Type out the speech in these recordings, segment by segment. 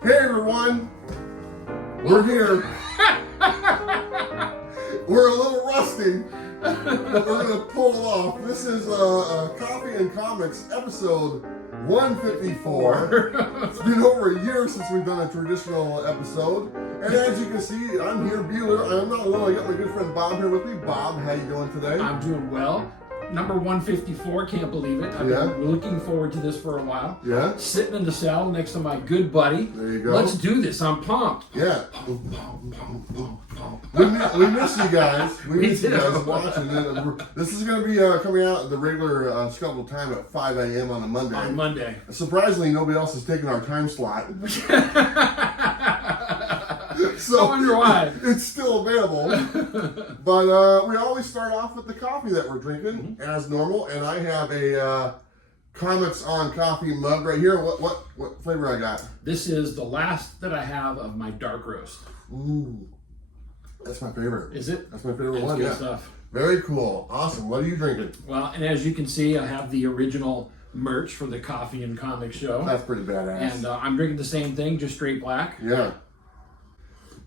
Hey everyone, we're here. We're a little rusty, but we're going to pull it off. This is Coffee and Comics episode 154. It's been over a year since we've done a traditional episode. And as you can see, I'm here, Bueller. I'm not alone. I got my good friend Bob here with me. Bob, how you doing today? I'm doing well. Number 154, can't believe it. I've been looking forward to this for a while. Yeah. Sitting in the saddle next to my good buddy. There you go. Let's do this. I'm pumped. Yeah. We miss you guys. We miss you guys watching it. This is going to be coming out at the regular scheduled time at 5 a.m. on a Monday. On Monday. Surprisingly, nobody else has taken our time slot. So I wonder why. It's still available. But we always start off with the coffee that we're drinking, as normal. And I have a Comics on Coffee mug right here. What flavor I got? This is the last that I have of my dark roast. Ooh. That's my favorite. Is it? That's my favorite That's one, good yeah. stuff. Very cool. Awesome. What are you drinking? Well, and as you can see, I have the original merch for the Coffee and Comics show. That's pretty badass. And I'm drinking the same thing, just straight black. Yeah.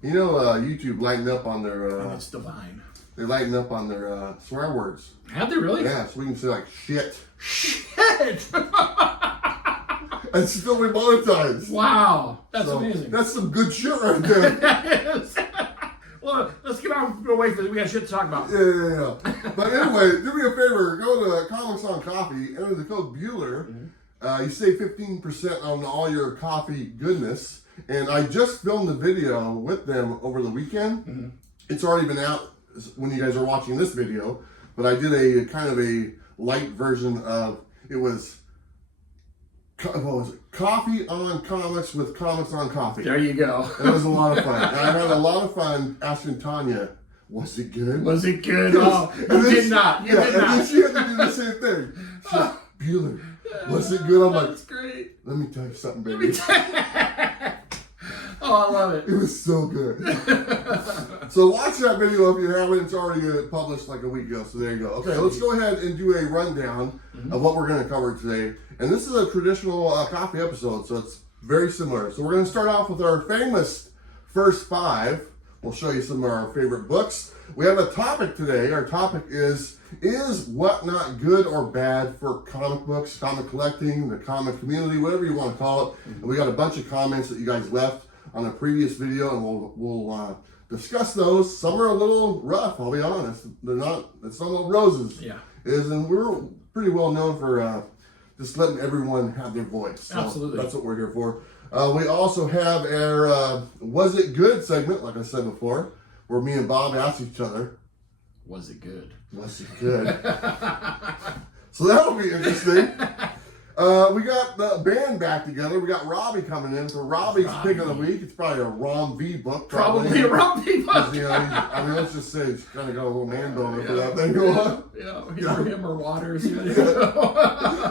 You know, YouTube lightened up on their... It's divine. They lighten up on their swear words. Have they really? Yeah, so we can say like shit. Shit! And still be monetized. Wow, that's amazing. That's some good shit right there. That is. Well, let's get away from this. We got shit to talk about. Yeah. But anyway, do me a favor. Go to Comics on Coffee. Enter the code Bueller. You save 15% on all your coffee goodness. And I just filmed a video with them over the weekend. It's already been out when you guys are watching this video. But I did a kind of a light version of, it was, what was it? Coffee on Comics with Comics on Coffee. There you go. It was a lot of fun. And I had a lot of fun asking Tanya, was it good? Was it good? Oh, you did not. You did and not. then she had to do the same thing. She said, Bueller, was it good? I'm like, that's great. let me tell you something, baby. Oh, I love it. It was so good. So watch that video if you haven't. It's already published like a week ago, so there you go. Okay, let's go ahead and do a rundown of what we're going to cover today. And this is a traditional coffee episode, so it's very similar. So we're going to start off with our famous first five. We'll show you some of our favorite books. We have a topic today. Our topic is WhatNot good or bad for comic books, comic collecting, the comic community, whatever you want to call it. And we got a bunch of comments that you guys left on a previous video, and we'll discuss those. Some are a little rough, I'll be honest. It's not all roses. Yeah. And we're pretty well known for just letting everyone have their voice. So absolutely. That's what we're here for. We also have our Was It Good segment, like I said before, where me and Bob ask each other, was it good? Was it good? So that'll be interesting. We got the band back together. We got Robbie coming in for Robbie's Pick of the Week. It's probably a Rom V book. Probably a Rom V book. You know, let's just say he's kind of got a little man boner for that thing going on. Yeah, him or Waters.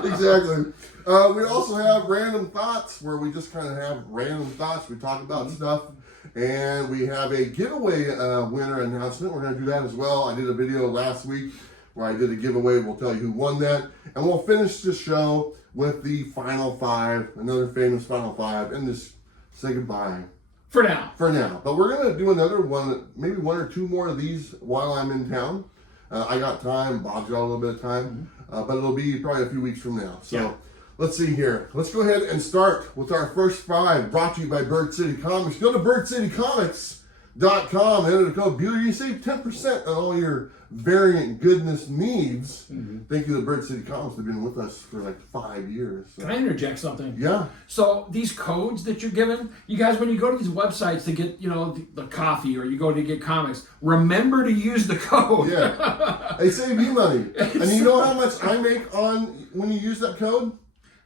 Exactly. We also have Random Thoughts, where we just kind of have random thoughts. We talk about stuff. And we have a giveaway winner announcement. We're going to do that as well. I did a video last week where I did a giveaway. We'll tell you who won that. And we'll finish the show with the final five, another famous final five, and just say goodbye. For now. For now. But we're going to do another one, maybe one or two more of these while I'm in town. I got time. Bob's got a little bit of time. But it'll be probably a few weeks from now. So let's see here. Let's go ahead and start with our first five, brought to you by Bird City Comics. Go to birdcitycomics.com, enter the code Bueller. You save 10% on all your variant goodness needs. Thank you to Bird City Comics. They've been with us for like 5 years. So. Can I interject something? Yeah. So these codes that you're given, you guys, when you go to these websites to get, the coffee, or you go to get comics, remember to use the code. Yeah. They save you money. And you know how much I make on when you use that code?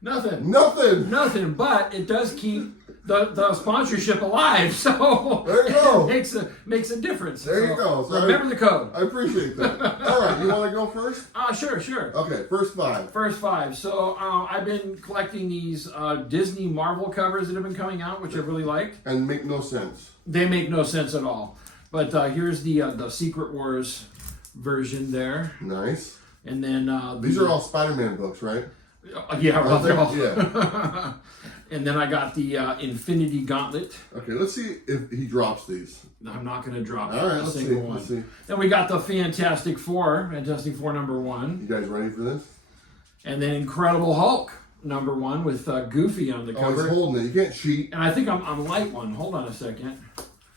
Nothing. Nothing. But it does keep the sponsorship alive, so there you go. It makes a difference. There you go. So remember the code. I appreciate that. All right, you want to go first? Sure. Okay, first five. So I've been collecting these Disney Marvel covers that have been coming out, which I really liked. And make no sense. They make no sense at all. But here's the Secret Wars version there. Nice. And then these are all Spider-Man books, right? Yeah, right. Yeah. And then I got the Infinity Gauntlet. Okay, let's see if he drops these. I'm not going to drop All right, a let's single see. one. Let's see. Then we got the Fantastic Four, Fantastic Four #1. You guys ready for this? And then Incredible Hulk #1 with Goofy on the Oh, cover. he's holding it. You can't cheat. And I think I'm light one. Hold on a second.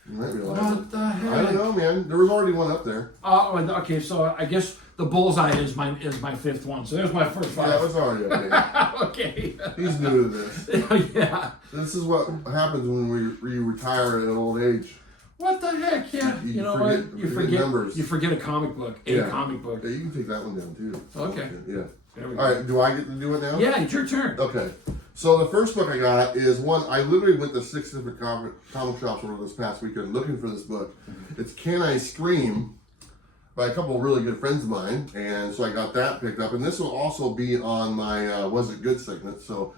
You might be like, What the heck? I don't know, man. There was already one up there. Oh, okay. So I guess the bullseye is my 5th one. So there's my first 5. Yeah, it was already up there. Okay. He's new to this. Yeah. This is what happens when we retire at an old age. What the heck? Yeah. You know forget- what? You forget forget numbers. You forget a comic book. Yeah. Comic book. Yeah, you can take that one down too. Okay. Yeah. There we go. All right. Do I get to do it now? Yeah, it's your turn. Okay. So the first book I got is one, I literally went to 6 different comic shops over this past weekend looking for this book. It's Can I Scream by a couple of really good friends of mine. And so I got that picked up. And this will also be on my Was It Good segment. So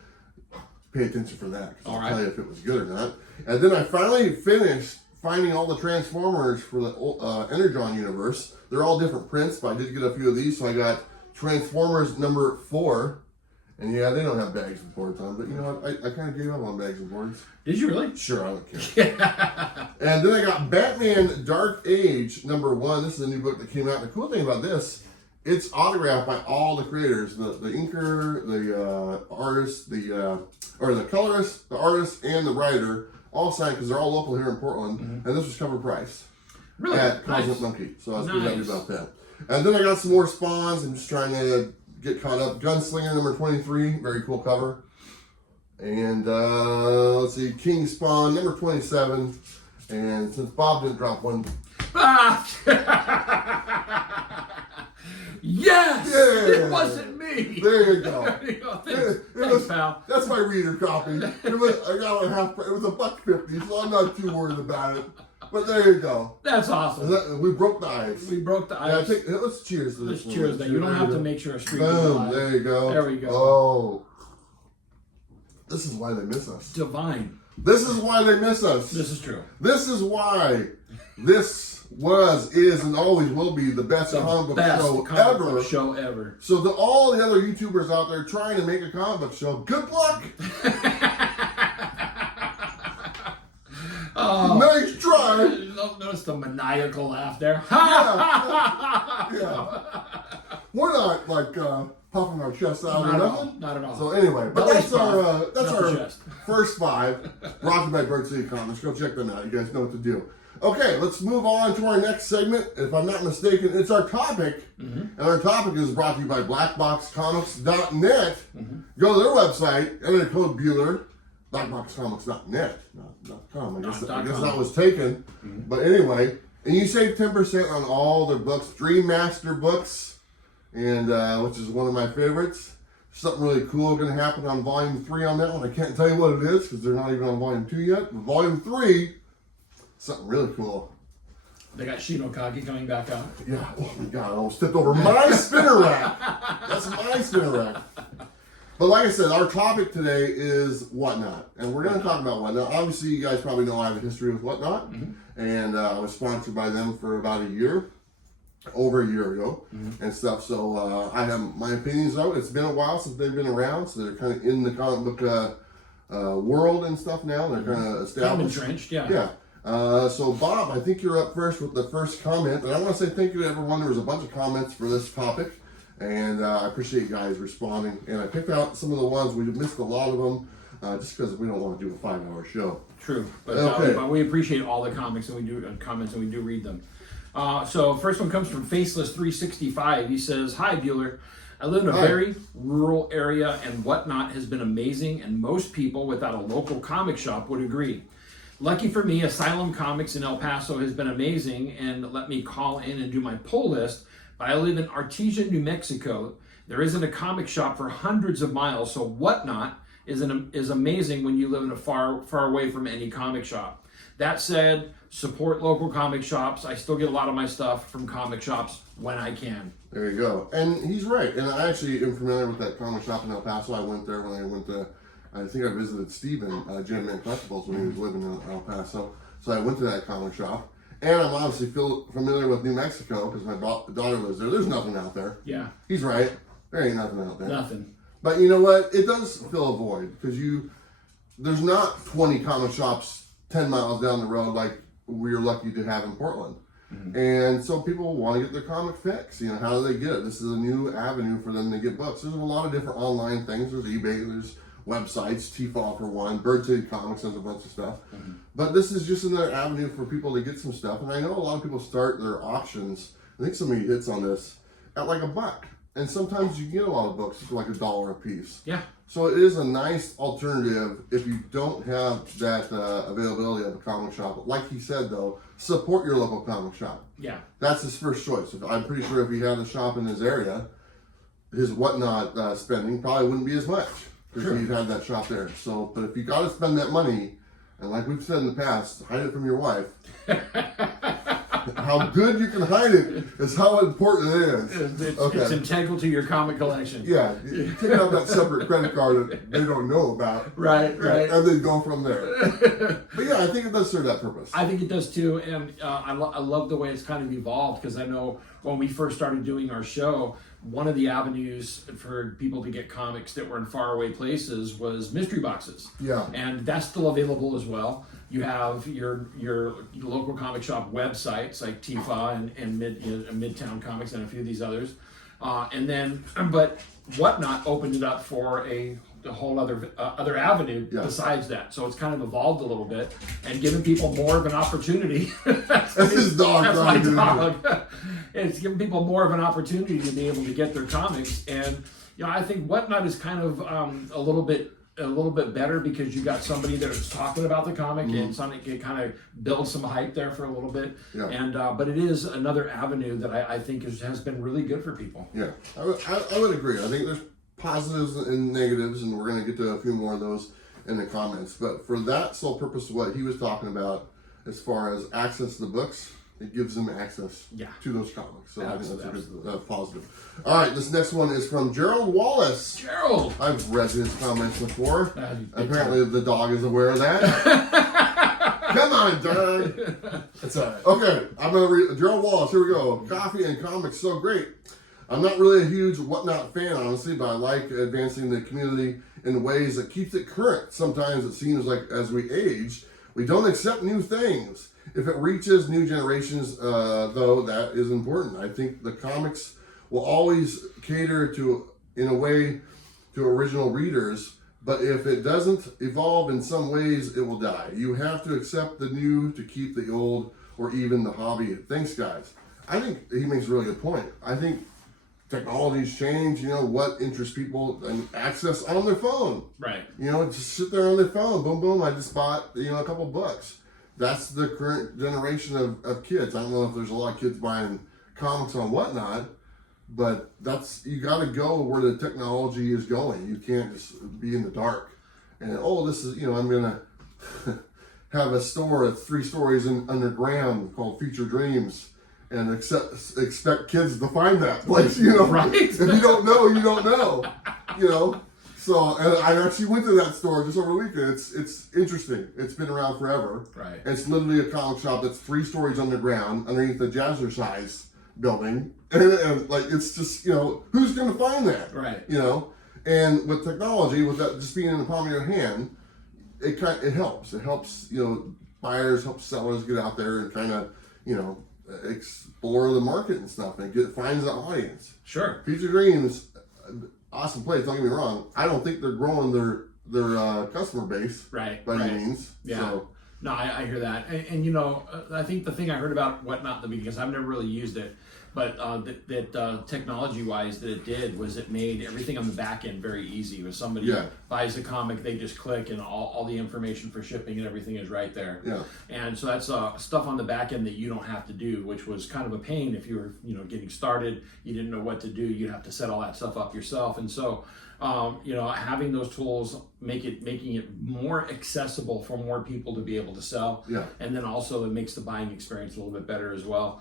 pay attention for that. 'Cause I'll tell you if it was good or not. And then I finally finished finding all the Transformers for the Energon universe. They're all different prints, but I did get a few of these. So I got Transformers #4. And yeah, they don't have bags and boards on, but you know what? I kind of gave up on bags and boards. Did you really? Sure, I don't care. And then I got Batman Dark Age #1. This is a new book that came out. The cool thing about this, it's autographed by all the creators, the inker, the artist, or the colorist, the artist, and the writer, all signed because they're all local here in Portland. And this was cover price Really? at Nice. Cosmic Monkey. So I was pretty happy Nice. about that. And then I got some more spawns. I'm just trying to get caught up. Gunslinger #23, very cool cover. And let's see, King Spawn #27. And since Bob didn't drop one, Ah! Yes! Yeah. It wasn't me. there you go. There you go. Thanks, It thanks, was- pal. That's my reader copy. I got it half. It was $1.50, so I'm not too worried about it. But there you go. That's awesome. We broke the ice. We broke the Yeah, ice. let's cheers to Let's this. cheers. That you don't have to make sure a streak is Boom. alive. There you go. There we go. Oh, this is why they miss us. Divine. This is why they miss us. This is true. This is why this is, and always will be the best comic book Best show comic ever. book show ever. So to all the other YouTubers out there trying to make a comic book show, good luck. Oh, Nice try. notice the maniacal laugh there. Yeah. We're not like puffing our chests out or Not at all. nothing. Not at all. So anyway, but Belly's that's our puffed, not the chest. first 5 brought to you by Bird City Comics. Go check them out. You guys know what to do. Okay, let's move on to our next segment. If I'm not mistaken, it's our topic, and our topic is brought to you by Blackboxcomics.net. Go to their website, enter the code Bueller, Blackboxcomics.net, not .com. I guess that was taken, but anyway, and you save 10% on all their books, Dream Master books, and which is one of my favorites. Something really cool going to happen on Volume 3 on that one. I can't tell you what it is because they're not even on Volume 2 yet. But Volume 3, something really cool. They got Shinokage coming back out. Yeah, oh my god, I almost tipped over my spinner rack. That's my spinner rack. But like I said, our topic today is Whatnot. And we're going to talk about Whatnot. Obviously, you guys probably know I have a history with Whatnot. And I was sponsored by them for about over a year ago and stuff. So I have my opinions out. It's been a while since they've been around. So they're kind of in the comic book world and stuff now. They're kind of established. Entrenched, yeah. Yeah. So Bob, I think you're up first with the first comment, and I want to say thank you to everyone. There was a bunch of comments for this topic, and I appreciate you guys responding. And I picked out some of the ones we missed a lot of them, just because we don't want to do a 5-hour show. True, but Okay. we appreciate all the comics and we do comments and we do read them. So first one comes from Faceless365. He says, "Hi Bueller, I live in a very rural area, and Whatnot has been amazing, and most people without a local comic shop would agree. Lucky for me, Asylum Comics in El Paso has been amazing and let me call in and do my pull list, but I live in Artesia, New Mexico. There isn't a comic shop for hundreds of miles, so Whatnot is amazing when you live in a far away from any comic shop. That said, support local comic shops. I still get a lot of my stuff from comic shops when I can." There you go. And he's right. And I actually am familiar with that comic shop in El Paso. I went there when I went to, I think I visited Steven, Jam Man Collectibles, when he was living in El Paso. So I went to that comic shop. And I'm obviously familiar with New Mexico because my daughter lives there. There's nothing out there. Yeah. He's right. There ain't nothing out there. Nothing. But you know what? It does fill a void because there's not 20 comic shops 10 miles down the road like we're lucky to have in Portland. And so people want to get their comic fix. You know, how do they get it? This is a new avenue for them to get books. There's a lot of different online things. There's eBay, there's websites, T-Fall for one, Birdseed Comics has a bunch of stuff. But this is just another avenue for people to get some stuff. And I know a lot of people start their auctions, I think somebody hits on this, at like $1. And sometimes you get a lot of books for like $1 a piece. Yeah. So it is a nice alternative if you don't have that availability of a comic shop. Like he said, though, support your local comic shop. Yeah. That's his first choice. I'm pretty sure if he had a shop in his area, his whatnot spending probably wouldn't be as much if Sure. he'd had that shop there. So, but if you got to spend that money, and like we've said in the past, hide it from your wife. How good you can hide it is how important it is. It's integral to your comic collection. Yeah, you take out that separate credit card that they don't know about. Right. And then go from there. But yeah, I think it does serve that purpose. I think it does too, and I love the way it's kind of evolved, because I know when we first started doing our show, one of the avenues for people to get comics that were in faraway places was mystery boxes. Yeah. And that's still available as well. You have your local comic shop websites like Tifa and Midtown Comics and a few of these others. But WhatNot opened it up for a whole other avenue besides that. So it's kind of evolved a little bit and given people more of an opportunity. That's his dog. That's my dog. It's giving people more of an opportunity to be able to get their comics. And I think WhatNot is kind of a little bit better because you got somebody that's talking about the comic and something can kind of build some hype there for a little bit. Yeah. And but it is another avenue that I think has been really good for people. Yeah, I would agree. I think there's positives and negatives, and we're going to get to a few more of those in the comments. But for that sole purpose of what he was talking about, as far as access to the books, it gives them access to those comics. So I think that's a good positive. All right, this next one is from Gerald Wallace. Gerald! I've read his comments before. Apparently the dog is aware of that. Come on, dog. That's all right. Okay, I'm going to read Gerald Wallace. Here we go. Coffee and comics, so great. I'm not really a huge WhatNot fan, honestly, but I like advancing the community in ways that keeps it current. Sometimes it seems like as we age, we don't accept new things. If it reaches new generations, though, that is important. I think the comics will always cater to, in a way, to original readers, but if it doesn't evolve in some ways, it will die. You have to accept the new to keep the old, or even the hobby. Thanks, guys. I think he makes a really good point. I think technology's changed, what interests people and access on their phone. Right. Just sit there on their phone. Boom, boom. I just bought, a couple books. That's the current generation of kids. I don't know if there's a lot of kids buying comics on WhatNot, but you got to go where the technology is going. You can't just be in the dark. And, this is, I'm going to have a store at 3 stories underground called Future Dreams. And expect kids to find that place, Right. If you don't know, you don't know, So, and I actually went to that store just over the weekend. It's interesting. It's been around forever. Right. And it's literally a comic shop that's 3 stories underground, underneath the Jazzercise building. And like, it's just, who's going to find that? Right. And with technology, with that just being in the palm of your hand, it helps. It helps, buyers, helps sellers get out there and kind of, explore the market and stuff and finds the audience. Sure. Future Dreams, awesome place. Don't get me wrong. I don't think they're growing their customer base by any means. Yeah. So. No, I hear that, and I think the thing I heard about WhatNot in the beginning, because I've never really used it, but that technology-wise that it did was it made everything on the back end very easy. When somebody buys a comic, they just click and all the information for shipping and everything is right there. Yeah. And so that's stuff on the back end that you don't have to do, which was kind of a pain if you were getting started, you didn't know what to do, you'd have to set all that stuff up yourself. And so having those tools making it more accessible for more people to be able to sell. Yeah. And then also it makes the buying experience a little bit better as well.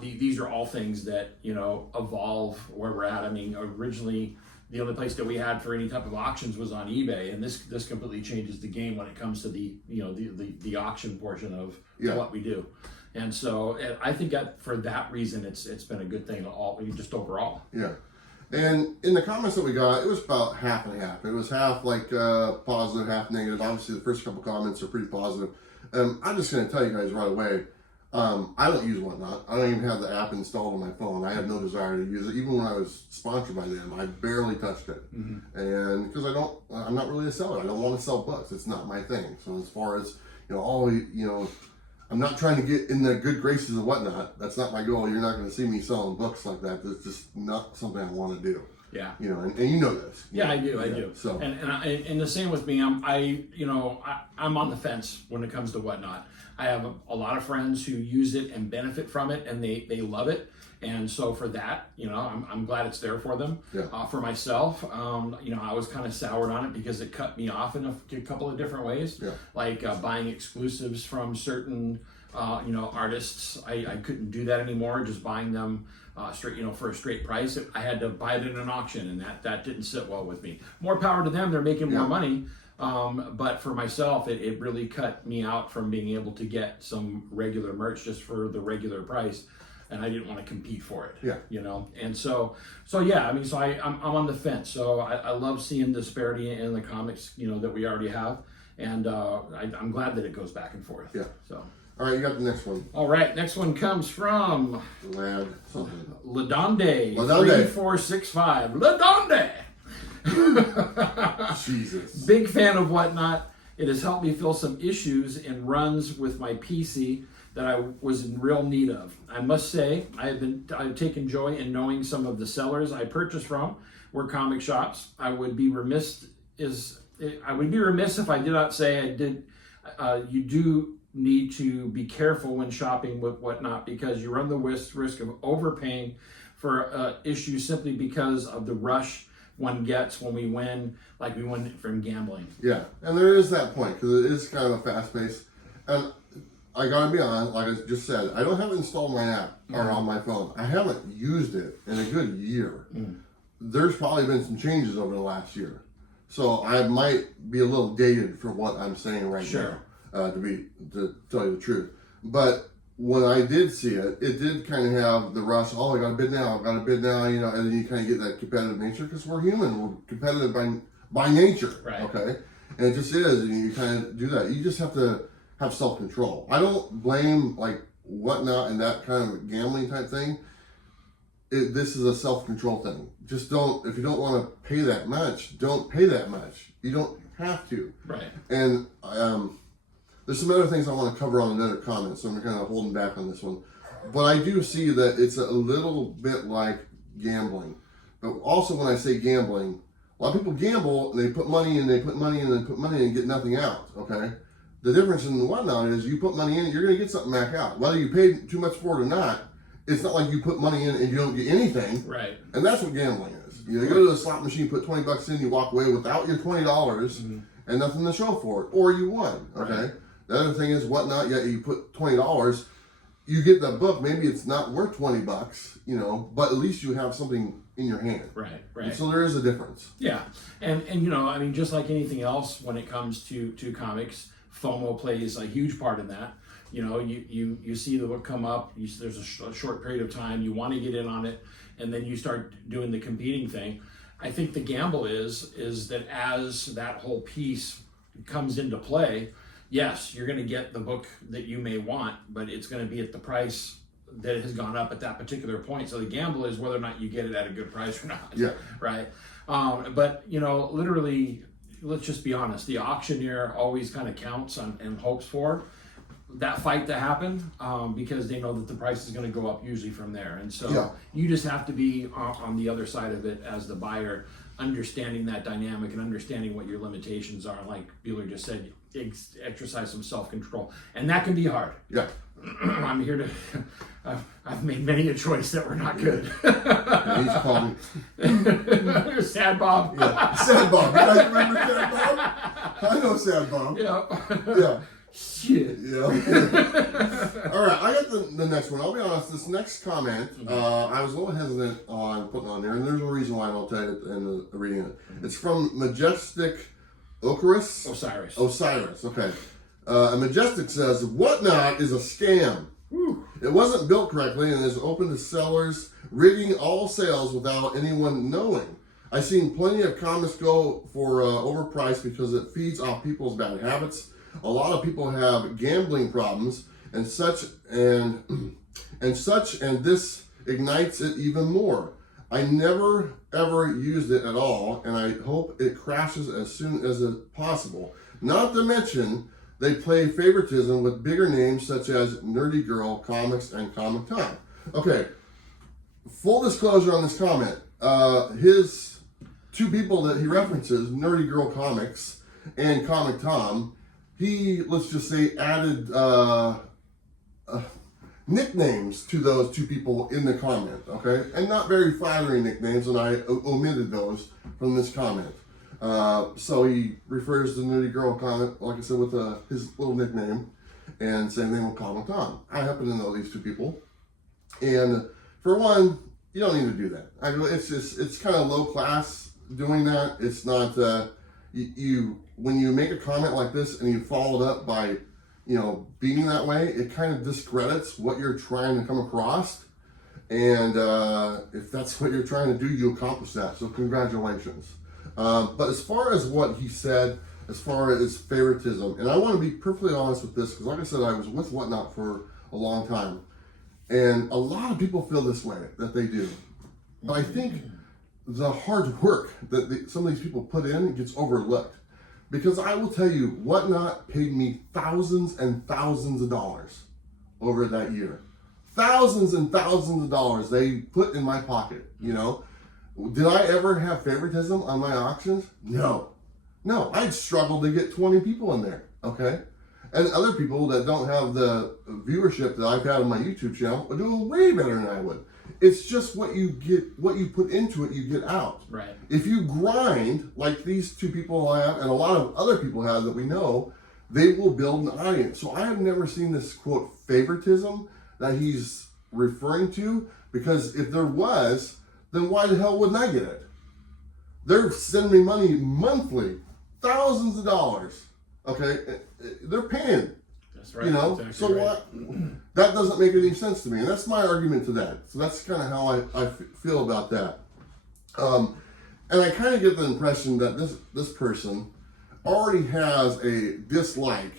These are all things that, evolve where we're at. I mean, originally the only place that we had for any type of auctions was on eBay, and this completely changes the game when it comes to the auction portion of what we do. And so I think that for that reason, it's been a good thing just overall. Yeah. And in the comments that we got, it was about half and half. It was half like positive, half negative. Obviously, the first couple comments are pretty positive. I'm just going to tell you guys right away, I don't use Whatnot. I don't even have the app installed on my phone. I have no desire to use it. Even when I was sponsored by them, I barely touched it. And because I'm not really a seller. I don't want to sell books. It's not my thing. So as far as, I'm not trying to get in the good graces of Whatnot. That's not my goal. You're not going to see me selling books like that. That's just not something I want to do. Yeah. And you know this. Yeah, I do. I do. So and the same with me. I'm on the fence when it comes to Whatnot. I have a lot of friends who use it and benefit from it, and they love it. And so for that, I'm glad it's there for them. Yeah. For myself, I was kind of soured on it because it cut me off in a couple of different ways. Yeah. Like buying exclusives from certain, artists. I couldn't do that anymore. Just buying them straight, for a straight price. I had to buy it in an auction, and that didn't sit well with me. More power to them. They're making more money. But for myself, it really cut me out from being able to get some regular merch just for the regular price. And I didn't want to compete for it. Yeah. And so yeah, I'm on the fence. So I love seeing disparity in the comics, that we already have. And I'm glad that it goes back and forth. Yeah. So. All right, you got the next one. All right, next one comes from Ladonde 3465. Ladonde. Jesus. Big fan of Whatnot. It has helped me fill some issues in runs with my PC that I was in real need of. I must say, I've taken joy in knowing some of the sellers I purchased from were comic shops. I would be remiss if I did not say I did. You do need to be careful when shopping with Whatnot because you run the risk of overpaying for issues simply because of the rush one gets when we win, like we win from gambling. Yeah, and there is that point because it is kind of a fast pace. And I gotta be honest, like I just said, I don't have it installed on my app or on my phone. I haven't used it in a good year. There's probably been some changes over the last year. So I might be a little dated for what I'm saying right now, to tell you the truth. But when I did see it, it did kind of have the rush. Oh, I got to bid now. And then you kind of get that competitive nature because we're human. We're competitive by nature. Right. Okay. And it just is, and you kind of do that. You just have to have self-control. I don't blame like Whatnot and that kind of gambling type thing. This is a self-control thing. Just don't, if you don't want to pay that much, don't pay that much. You don't have to. Right. And there's some other things I want to cover on another comment, so I'm kind of holding back on this one. But I do see that it's a little bit like gambling. But also when I say gambling, a lot of people gamble and they put money in, and get nothing out, okay? The difference in Whatnot is you put money in, you're going to get something back out. Whether you paid too much for it or not, it's not like you put money in and you don't get anything. Right. And that's what gambling is. You go to the slot machine, put $20 in, you walk away without your $20 and nothing to show for it, or you won, okay? Right. The other thing is Whatnot, you put $20, you get the book, maybe it's not worth $20, but at least you have something in your hand. Right. And so there is a difference. Yeah. And just like anything else when it comes to comics, FOMO plays a huge part in that. You see the book come up, there's a short period of time, you want to get in on it, and then you start doing the competing thing. I think the gamble is that as that whole piece comes into play, yes, you're going to get the book that you may want, but it's going to be at the price that has gone up at that particular point. So the gamble is whether or not you get it at a good price or not. Yeah. Right. But literally, let's just be honest. The auctioneer always kind of counts on and hopes for that fight to happen because they know that the price is going to go up usually from there. And so you just have to be on the other side of it as the buyer, understanding that dynamic and understanding what your limitations are. Like Bueller just said, exercise some self-control. And that can be hard. Yeah. I'm here to, I've made many a choice that were not good. He's called me. Sad Bob. Yeah. Sad Bob. You guys remember Sad Bob? I know Sad Bob. Yeah. Shit. Yeah. All right, I got the next one. I'll be honest, this next comment, I was a little hesitant on putting on there, and there's a reason why, and I'll tell you in the reading it. It's from Majestic Osiris. Okay. Majestic says, Whatnot is a scam. Whew. It wasn't built correctly and is open to sellers rigging all sales without anyone knowing. I've seen plenty of comics go for overpriced because it feeds off people's bad habits. A lot of people have gambling problems and such, and this ignites it even more. I never ever used it at all, and I hope it crashes as soon as possible. Not to mention, they play favoritism with bigger names such as Nerdy Girl Comics and Comic Tom. Okay, full disclosure on this comment. His two people that he references, Nerdy Girl Comics and Comic Tom, he, let's just say, added nicknames to those two people in the comment, okay? And not very flattering nicknames, and I omitted those from this comment. So he refers to Nerdy Girl Comic, like I said, with his little nickname, and same thing with Comic Tom. I happen to know these two people, and for one, you don't need to do that. It's kind of low class doing that. It's not when you make a comment like this and you follow it up by being that way, it kind of discredits what you're trying to come across. And if that's what you're trying to do, you accomplish that. So congratulations. But as far as what he said, as far as favoritism, and I want to be perfectly honest with this, because like I said, I was with Whatnot for a long time. And a lot of people feel this way, that they do. But I think the hard work that some of these people put in gets overlooked. Because I will tell you, Whatnot paid me thousands and thousands of dollars over that year. Thousands and thousands of dollars they put in my pocket, Did I ever have favoritism on my auctions? No. I'd struggle to get 20 people in there, okay? And other people that don't have the viewership that I've had on my YouTube channel are doing way better than I would. It's just what you put into it, you get out. Right. If you grind like these two people have, and a lot of other people have that we know, they will build an audience. So I have never seen this quote favoritism that he's referring to, because if there was, then why the hell wouldn't I get it? They're sending me money monthly, thousands of dollars. Okay, they're paying. That's right. Exactly so right. what? That doesn't make any sense to me, and that's my argument to that. So that's kind of how I feel about that. And I kind of get the impression that this person already has a dislike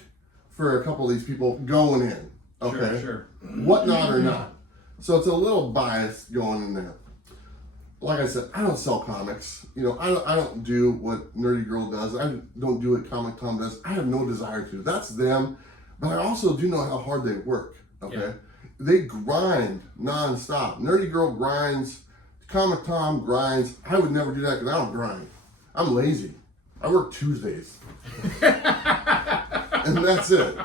for a couple of these people going in. Okay, sure. Whatnot or not. So it's a little bias going in there. Like I said, I don't sell comics. I don't do what Nerdy Girl does. I don't do what Comic Tom does. I have no desire to. That's them. But I also do know how hard they work. Okay, yeah. They grind nonstop. Nerdy Girl grinds. Comic Tom grinds. I would never do that because I don't grind. I'm lazy. I work Tuesdays, and that's it.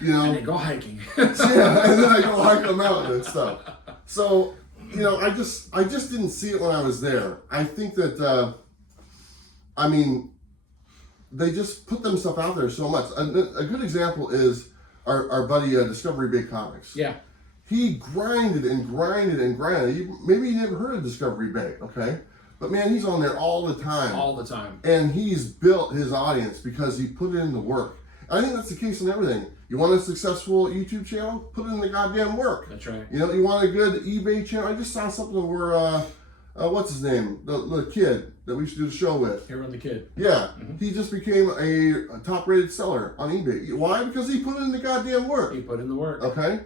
And they go hiking. Yeah, and then I go hike a mountain and stuff. So. I just didn't see it when I was there. I think that, they just put themselves out there so much. A good example is our buddy Discovery Bay Comics. Yeah. He grinded and grinded and grinded. Maybe you never heard of Discovery Bay, okay? But man, he's on there all the time. All the time. And he's built his audience because he put in the work. I think that's the case in everything. You want a successful YouTube channel? Put in the goddamn work. That's right. You want a good eBay channel? I just saw something where, what's his name? The kid that we used to do the show with. Aaron the Kid. Yeah. Mm-hmm. He just became a top-rated seller on eBay. Why? Because he put in the goddamn work. He put in the work. Okay?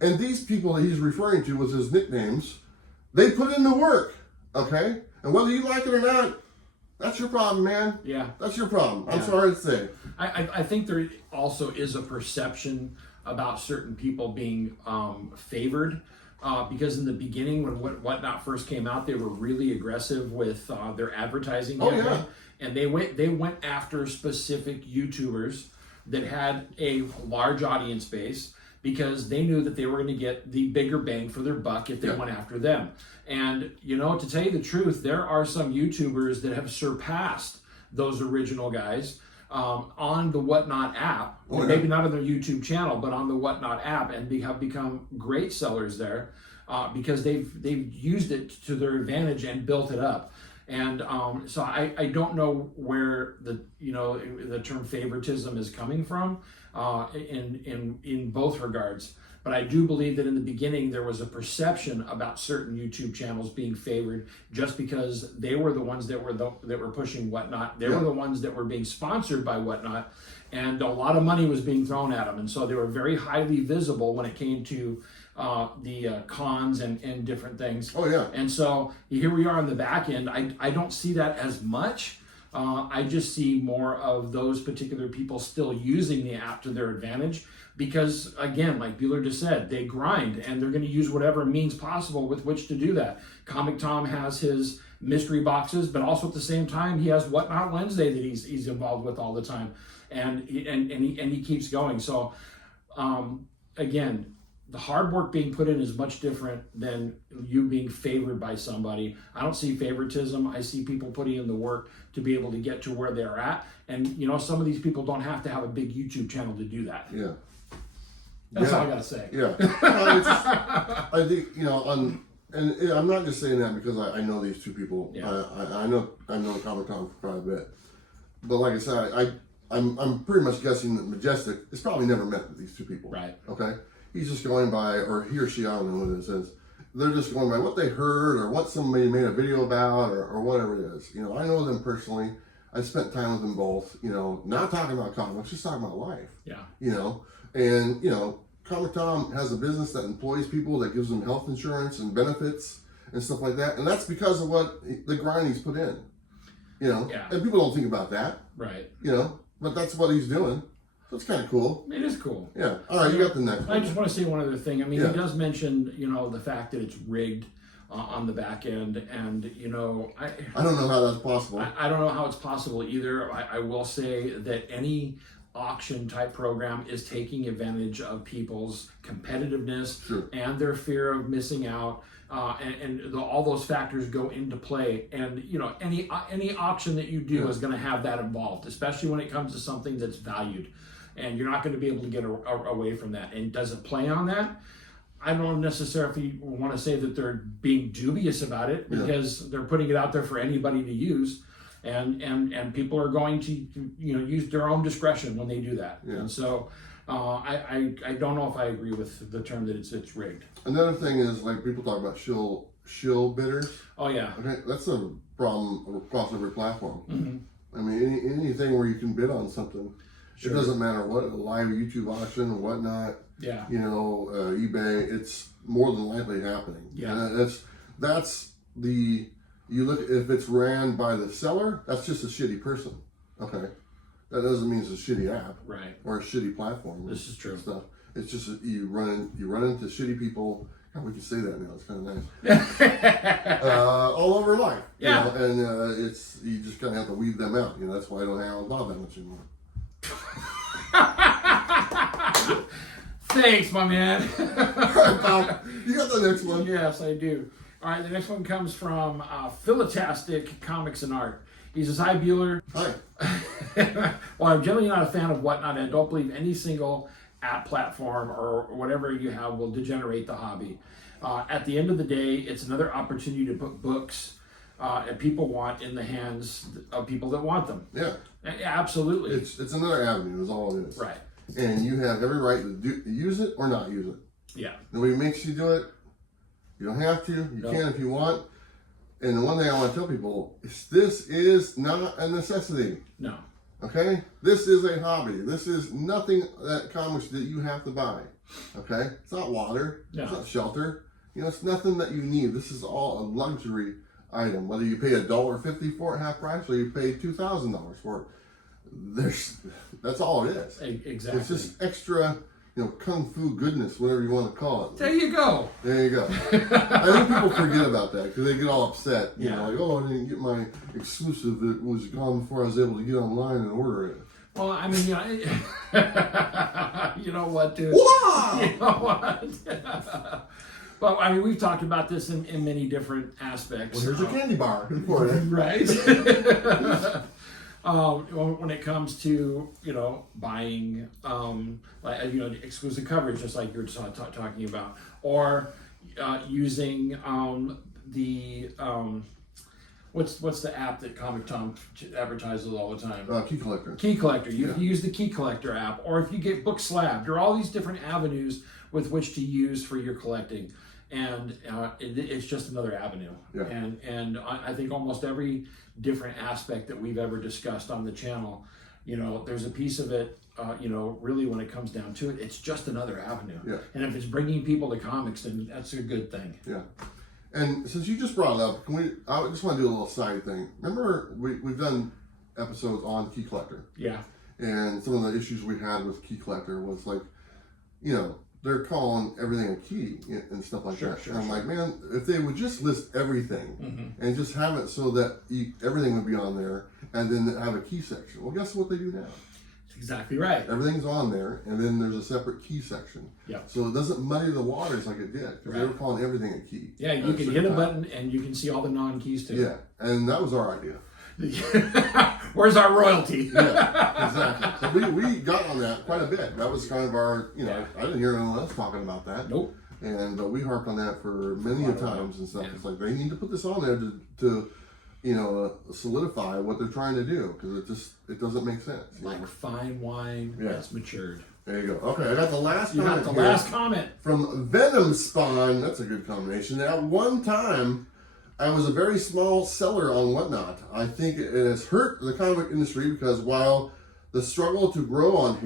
And these people that he's referring to with his nicknames, they put in the work. Okay? And whether you like it or not, that's your problem, man. Yeah. That's your problem. I'm sorry to say. I think there also is a perception about certain people being favored because in the beginning when Whatnot first came out, they were really aggressive with their advertising campaign. Yeah. And they went after specific YouTubers that had a large audience base because they knew that they were going to get the bigger bang for their buck if they went after them. And, to tell you the truth, there are some YouTubers that have surpassed those original guys on the Whatnot app, or maybe not on their YouTube channel, but on the Whatnot app, and have become great sellers there because they've used it to their advantage and built it up. And so I don't know where the term favoritism is coming from in both regards. But I do believe that in the beginning there was a perception about certain YouTube channels being favored just because they were the ones that were pushing Whatnot. They were the ones that were being sponsored by Whatnot, and a lot of money was being thrown at them, and so they were very highly visible when it came to the cons and different things. Oh yeah. And so here we are on the back end. I don't see that as much. I just see more of those particular people still using the app to their advantage because, again, like Bueller just said, they grind and they're going to use whatever means possible with which to do that. Comic Tom has his mystery boxes, but also at the same time, he has Whatnot Wednesday that he's involved with all the time, and he keeps going. So, again, the hard work being put in is much different than you being favored by somebody. I don't see favoritism. I see people putting in the work to be able to get to where they're at. And, you know, some of these people don't have to have a big YouTube channel to do that. Yeah. That's all I got to say. Yeah. I think, you know, and I'm not just saying that because I know these two people. Yeah. I know Comic Tom for quite a bit. But like I said, I'm pretty much guessing that Majestic has probably never met these two people. Right. Okay? He's just going by, or he or she, I don't know who this is. They're just going by what they heard or what somebody made a video about or whatever it is. You know, I know them personally. I spent time with them both, you know, not talking about comics, just talking about life. Yeah. You know, and, you know, Comic Tom has a business that employs people, that gives them health insurance and benefits and stuff like that. And that's because of what the grind he's put in, you know. Yeah. And people don't think about that. Right. You know, but that's what he's doing. So it's kind of cool. It is cool. Yeah. All right, you got the next one. I just want to say one other thing. I mean, Yeah. he does mention, you know, the fact that it's rigged on the back end, and, you know, I don't know how that's possible. I don't know how it's possible either. I will say that any auction type program is taking advantage of people's competitiveness Sure. and their fear of missing out. All those factors go into play, and you know, any auction that you do is going to have that involved, especially when it comes to something that's valued, and you're not going to be able to get away from that. And does it play on that? I don't necessarily want to say that they're being dubious about it, because they're putting it out there for anybody to use, and people are going to, you know, use their own discretion when they do that. Yeah. And so I don't know if I agree with the term that it's rigged. Another thing is, like, people talk about shill bidders. Oh yeah. Okay, that's a problem across every platform. Mm-hmm. I mean, anything where you can bid on something. Sure. It doesn't matter what, a live YouTube auction or whatnot. Yeah. You know, eBay. It's more than likely happening. Yeah. And that's the, you look, if it's ran by the seller, that's just a shitty person. Okay. That doesn't mean it's a shitty app. Right. Or a shitty platform. This is true. Stuff. It's just you run into shitty people. God, we can say that now. It's kind of nice. All over life. Yeah. You know, and it's, you just kind of have to weed them out. You know, that's why I don't hang out with Bob that much anymore. Thanks, my man. All right, Bob, you got the next one. Yes, I do. All right, the next one comes from Philatastic Comics and Art. He says, "Hi, Bueller. Hi. Well, I'm generally not a fan of Whatnot, and I don't believe any single app platform or whatever you have will degenerate the hobby. At the end of the day, it's another opportunity to put books that people want in the hands of people that want them." Yeah. Absolutely. It's another avenue is all it is. Right. And you have every right to use it or not use it. Yeah. Nobody makes you do it. You don't have to. You can if you want. And the one thing I want to tell people is this is not a necessity. No. Okay? This is a hobby. This is nothing that comics that you have to buy. Okay? It's not water. No. It's not shelter. You know, it's nothing that you need. This is all a luxury item. Whether you pay $1.50 for it half price or you pay $2,000 for it. That's all it is. Exactly. It's just extra, you know, kung fu goodness, whatever you want to call it. There you go. There you go. I think people forget about that because they get all upset. You know, like, oh, I didn't get my exclusive. It was gone before I was able to get online and order it. Well, I mean, you know what, dude? Wow! You know what? Well, I mean, we've talked about this in many different aspects. Well, here's a candy bar for you. Right? When it comes to, you know, buying, like, you know, exclusive coverage, just like you were talking about, or using what's the app that Comic Tom advertises all the time? Key Collector. Key Collector. You use the Key Collector app, or if you get Book Slab, there are all these different avenues with which to use for your collecting, and it's just another avenue. Yeah. And I think almost every different aspect that we've ever discussed on the channel, there's a piece of it. Really, when it comes down to it, it's just another avenue. Yeah. And if it's bringing people to comics, then that's a good thing. Yeah. And since you just brought it up, I just want to do a little side thing. Remember, we've done episodes on Key Collector. Yeah. And some of the issues we had with Key Collector was like, they're calling everything a key and stuff like that. Sure, and I'm like, man, if they would just list everything and just have it so that everything would be on there and then have a key section. Well, guess what they do now? That's exactly right. Everything's on there, and then there's a separate key section. Yeah. So it doesn't muddy the waters like it did. Because Right. they were calling everything a key. Yeah, you can hit a button and you can see all the non-keys too. Yeah, and that was our idea. Where's our royalty? Yeah, exactly. So we got on that quite a bit. That was kind of our, I didn't hear anyone else talking about that. Nope. And we harped on that for many times and stuff. Yeah. It's like they need to put this on there to solidify what they're trying to do, because it doesn't make sense. Like fine wine that's matured. There you go. Okay, I got the last You comment got the last comment. from Venom Spawn. That's a good combination. At one time, I was a very small seller on Whatnot. I think it has hurt the comic industry because while the struggle to grow on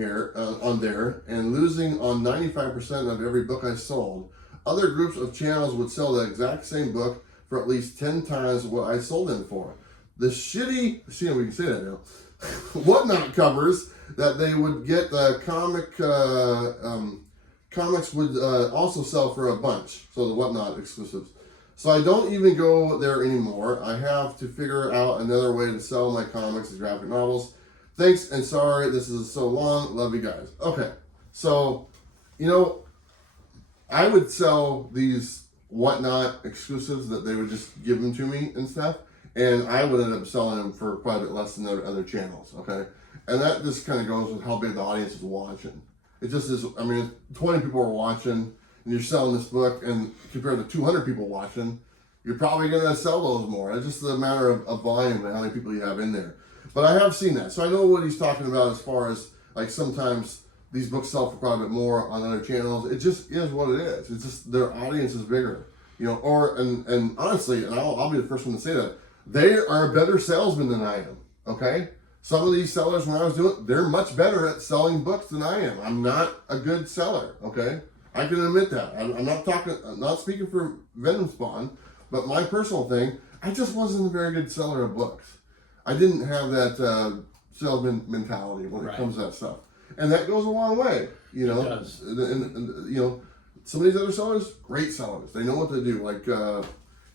there and losing on 95% of every book I sold, other groups of channels would sell the exact same book for at least 10 times what I sold them for. The shitty, see how we can say that now, Whatnot covers that they would get the comics would also sell for a bunch, so the Whatnot exclusives. So I don't even go there anymore. I have to figure out another way to sell my comics and graphic novels. Thanks and sorry this is so long. Love you guys. Okay, so, I would sell these Whatnot exclusives that they would just give them to me and stuff, and I would end up selling them for quite a bit less than other channels, okay? And that just kind of goes with how big the audience is watching. It just is, 20 people are watching, and you're selling this book, and compared to 200 people watching, you're probably going to sell those more. It's just a matter of volume and how many people you have in there. But I have seen that. So I know what he's talking about as far as, like, sometimes these books sell for quite a bit more on other channels. It just is what it is. It's just their audience is bigger. And honestly, and I'll be the first one to say that, they are a better salesman than I am, okay? Some of these sellers, when I was doing it, they're much better at selling books than I am. I'm not a good seller, okay? I can admit that. I'm not speaking for Venom Spawn, but my personal thing, I just wasn't a very good seller of books. I didn't have that salesman mentality when it comes to that stuff. And that goes a long way, It does. And some of these other sellers, great sellers. They know what to do. Like,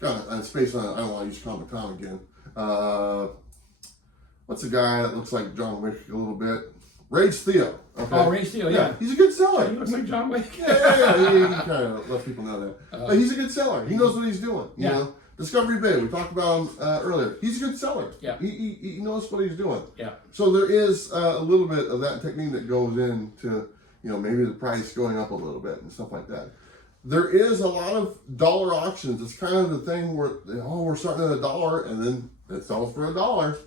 on space, I don't want to use Comic Tom again. What's a guy that looks like John Wick a little bit? Rage Theo. Okay? Oh, Rage Theo, yeah. He's a good seller. He looks like John Wick. Yeah. He kind of lets people know that. But he's a good seller. He knows what he's doing. You know? Discovery Bay, we talked about him earlier. He's a good seller. Yeah. He knows what he's doing. Yeah. So there is a little bit of that technique that goes into, maybe the price going up a little bit and stuff like that. There is a lot of dollar auctions. It's kind of the thing where, we're starting at $1 and then it sells for $1.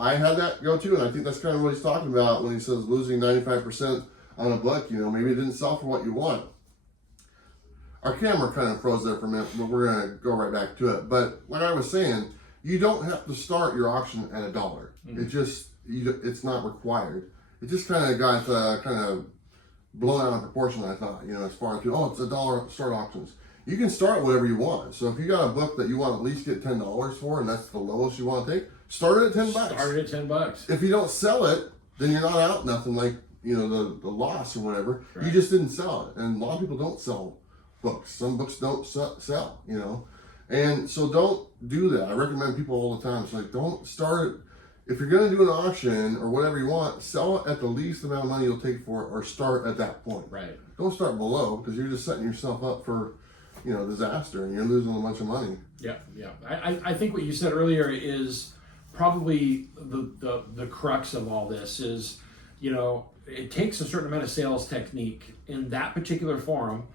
I had that go too, and I think that's kind of what he's talking about when he says losing 95% on a book. Maybe it didn't sell for what you want. Our camera kind of froze there for a minute, but we're going to go right back to it. But like I was saying, you don't have to start your auction at $1. Mm-hmm. It just, it's not required. It just kind of got kind of blown out of proportion, I thought, as far as, it's $1 start auctions. You can start whatever you want. So if you got a book that you want to at least get $10 for, and that's the lowest you want to take, start it at $10. Start it at $10. If you don't sell it, then you're not out nothing like, the loss or whatever. Right. You just didn't sell it. And a lot of people don't sell books. Some books don't sell, And so don't do that. I recommend people all the time. It's like, don't start it. If you're going to do an auction or whatever you want, sell it at the least amount of money you'll take for it, or start at that point. Right. Don't start below, because you're just setting yourself up for, disaster, and you're losing a bunch of money. Yeah. I think what you said earlier is probably the crux of all this is, it takes a certain amount of sales technique in that particular forum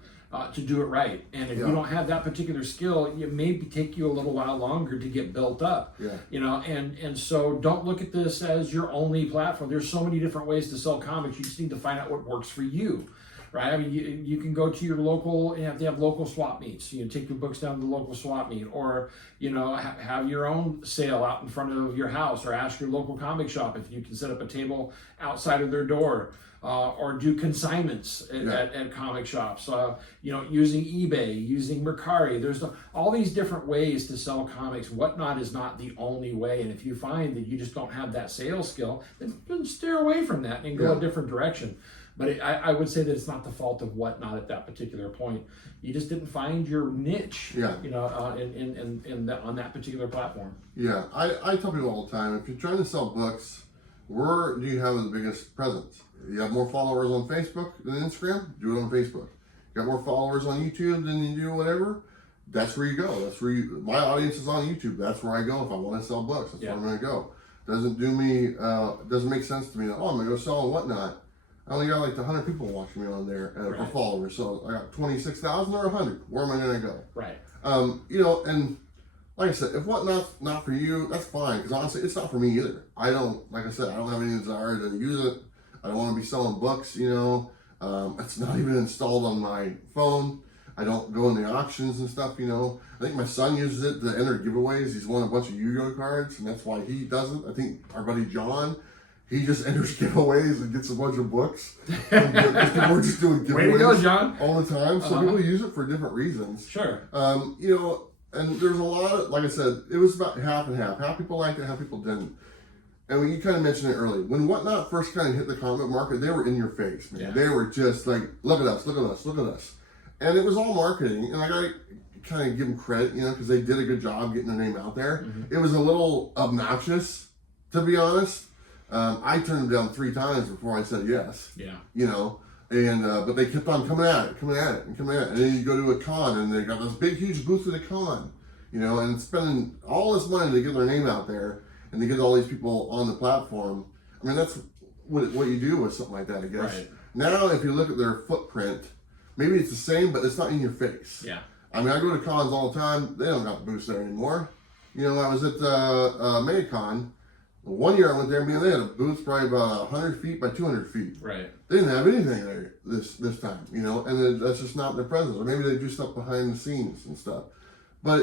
to do it right. And if you don't have that particular skill, it may take you a little while longer to get built up. And so don't look at this as your only platform. There's so many different ways to sell comics. You just need to find out what works for you. Right, I mean, you can go to your local. You have to have local swap meets. You take your books down to the local swap meet, or have your own sale out in front of your house, or ask your local comic shop if you can set up a table outside of their door, or do consignments at comic shops. Using eBay, using Mercari. There's all these different ways to sell comics. Whatnot is not the only way, and if you find that you just don't have that sales skill, then steer away from that and go a different direction. But I would say that it's not the fault of Whatnot at that particular point. You just didn't find your niche, on that particular platform. Yeah, I tell people all the time, if you're trying to sell books, where do you have the biggest presence? You have more followers on Facebook than Instagram? Do it on Facebook. You got more followers on YouTube than you do whatever? That's where you go. That's where my audience is on YouTube. That's where I go if I want to sell books. That's where I'm going to go. Doesn't make sense to me that, I'm going to go sell on Whatnot. I only got like 100 people watching me on there or followers, so I got 26,000 or 100. Where am I going to go? Right. And like I said, if Whatnot's not for you, that's fine. Because honestly, it's not for me either. I don't have any desire to use it. I don't want to be selling books. It's not even installed on my phone. I don't go in the auctions and stuff. I think my son uses it to enter giveaways. He's won a bunch of Yu-Gi-Oh cards, and that's why he does it. I think our buddy John. He just enters giveaways and gets a bunch of books. We're just doing giveaways Way to go, John. All the time. So people use it for different reasons. Sure. And there's a lot of, like I said, it was about half and half. Half people liked it, half people didn't. And when you kind of mentioned it early, when Whatnot first kind of hit the comic market, they were in your face, man. Yeah. They were just like, look at us, look at us, look at us. And it was all marketing. And I got to kind of give them credit, because they did a good job getting their name out there. Mm-hmm. It was a little obnoxious, to be honest. I turned them down 3 times before I said yes. Yeah. But they kept on coming at it. And then you go to a con and they got this big, huge booth at a con, and spending all this money to get their name out there and to get all these people on the platform. I mean, that's what you do with something like that, I guess. Right. Now, if you look at their footprint, maybe it's the same, but it's not in your face. Yeah. I mean, I go to cons all the time. They don't got booths there anymore. I was at Maycon. One year I went there, they had a booth probably about 100 feet by 200 feet. Right. They didn't have anything there this time, and that's just not their presence. Or maybe they do stuff behind the scenes and stuff. But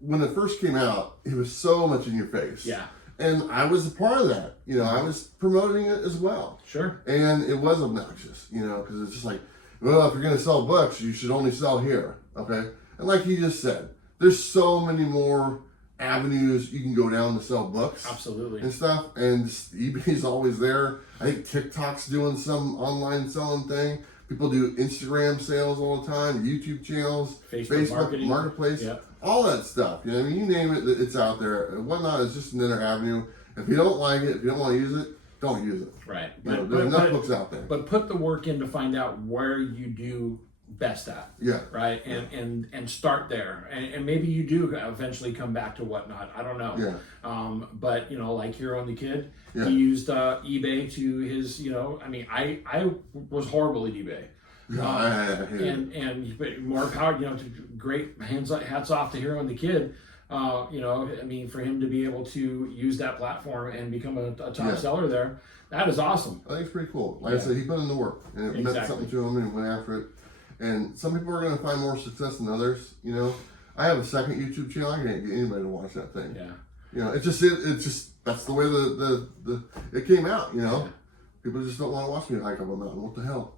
when it first came out, it was so much in your face. Yeah. And I was a part of that. I was promoting it as well. Sure. And it was obnoxious, because it's just like, well, if you're going to sell books, you should only sell here. Okay. And like he just said, there's so many more avenues you can go down to sell books. Absolutely. And stuff. And eBay's always there. I think TikTok's doing some online selling thing. People do Instagram sales all the time, YouTube channels, Facebook Marketplace, all that stuff. You name it, it's out there. And Whatnot is just another avenue. If you don't like it, if you don't want to use it, don't use it. Right. There's enough books out there. But put the work in to find out where you do best at. Yeah. Right. And start there. And maybe you do eventually come back to Whatnot. I don't know. Yeah. But like Hero and the Kid, he used eBay to his, I was horrible at eBay. And more power, great hats off to Hero and the Kid. For him to be able to use that platform and become a top seller there, that is awesome. I think it's pretty cool. Like I said, he put in the work and it meant something to him and went after it. And some people are going to find more success than others. I have a second YouTube channel. I can't get anybody to watch that thing. Yeah. It's just that's the way it came out. People just don't want to watch me hike up a mountain. What the hell?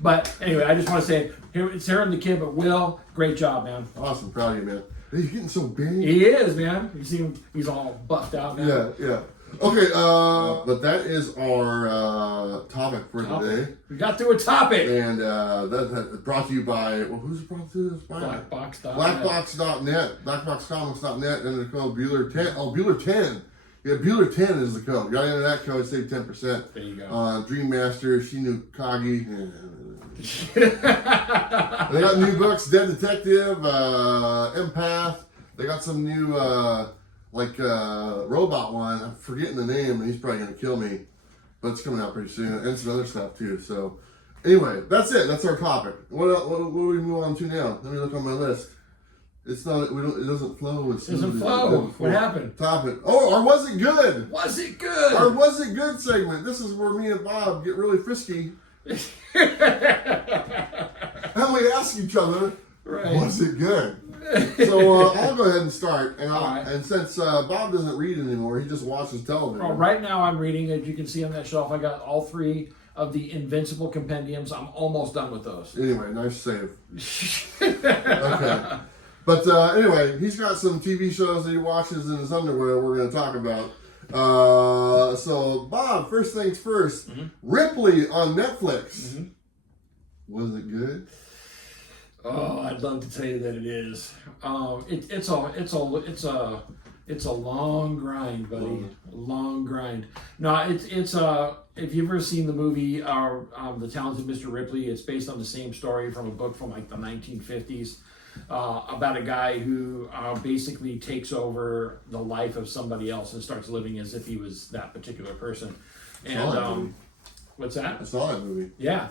But anyway, I just want to say, it's Hero and the Kid, but Will, great job, man. Awesome, proud of you, man. He's getting so big. He is, man. You see him? He's all buffed out now. Yeah. Okay, but that is our topic for today. We got through a topic. And that brought to you by, who's it brought to us by? Blackbox.net, blackboxcomics.net, and the code Bueller10. Oh, Bueller10. Yeah, Bueller10 is the code. Got into that code, save 10%. There you go. Dream Master, Shinukagi. They got new books, Dead Detective, Empath. They got some new... robot one. I'm forgetting the name, and he's probably gonna kill me. But it's coming out pretty soon, and some other stuff too. So, Anyway, that's it. That's our topic. What do we move on to now? Let me look on my list. It's not. We don't. It doesn't flow. It doesn't flow. What happened? Topic. Oh, or was it good? Was it good? Or was it good segment? This is where me and Bob get really frisky. And we ask each other, right. Was it good? So I'll go ahead and start. And, right. And since Bob doesn't read anymore, he just watches television. Well, right now I'm reading, as you can see on that shelf, I got all 3 of the Invincible compendiums. I'm almost done with those. Anyway, nice save. Okay. But anyway, he's got some TV shows that he watches in his underwear we're going to talk about. So, Bob, first things first. Mm-hmm. Ripley on Netflix. Mm-hmm. Was it good? Oh, I'd love to tell you that it is. It's a long grind, buddy. Long grind. No, it's if you've ever seen the movie The Talented Mr. Ripley, it's based on the same story from a book from like the 1950s. About a guy who basically takes over the life of somebody else and starts living as if he was that particular person. And what's that? I saw that movie. Yeah.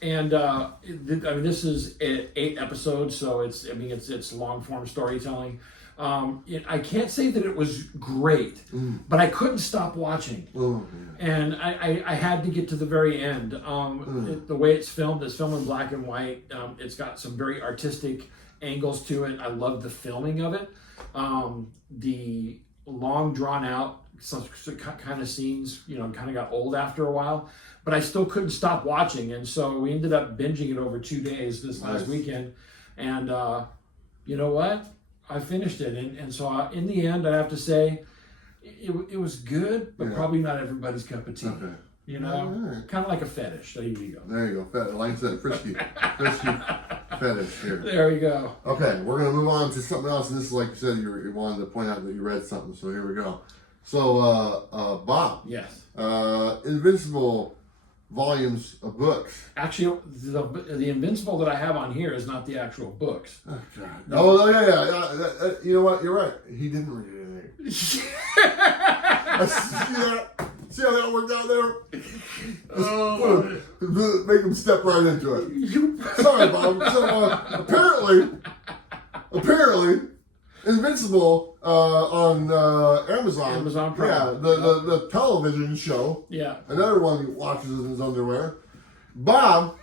This is 8 episodes, so it's long form storytelling. I can't say that it was great, but I couldn't stop watching. And I had to get to the very end. The way it's filmed in black and white. It's got some very artistic angles to it. I love the filming of it. The long drawn out kind of scenes, kind of got old after a while, but I still couldn't stop watching. And so we ended up binging it over 2 days this last weekend. And you know what? I finished it, and so in the end, I have to say, it was good, but probably not everybody's cup of tea. Okay. Kind of like a fetish. There you go. There you go. Like I said, frisky fetish here. There we go. Okay, we're gonna move on to something else, and this is like you said, you wanted to point out that you read something. So here we go. So, Bob. Yes. Invincible volumes of books. Actually, the Invincible that I have on here is not the actual books. Oh, God. No. Yeah. You know what? You're right. He didn't read anything. See how that worked out there? Make him step right into it. Sorry, Bob. So, apparently, Invincible on Amazon. Amazon Prime. Yeah, the television show. Yeah. Another one he watches in his underwear. Bob.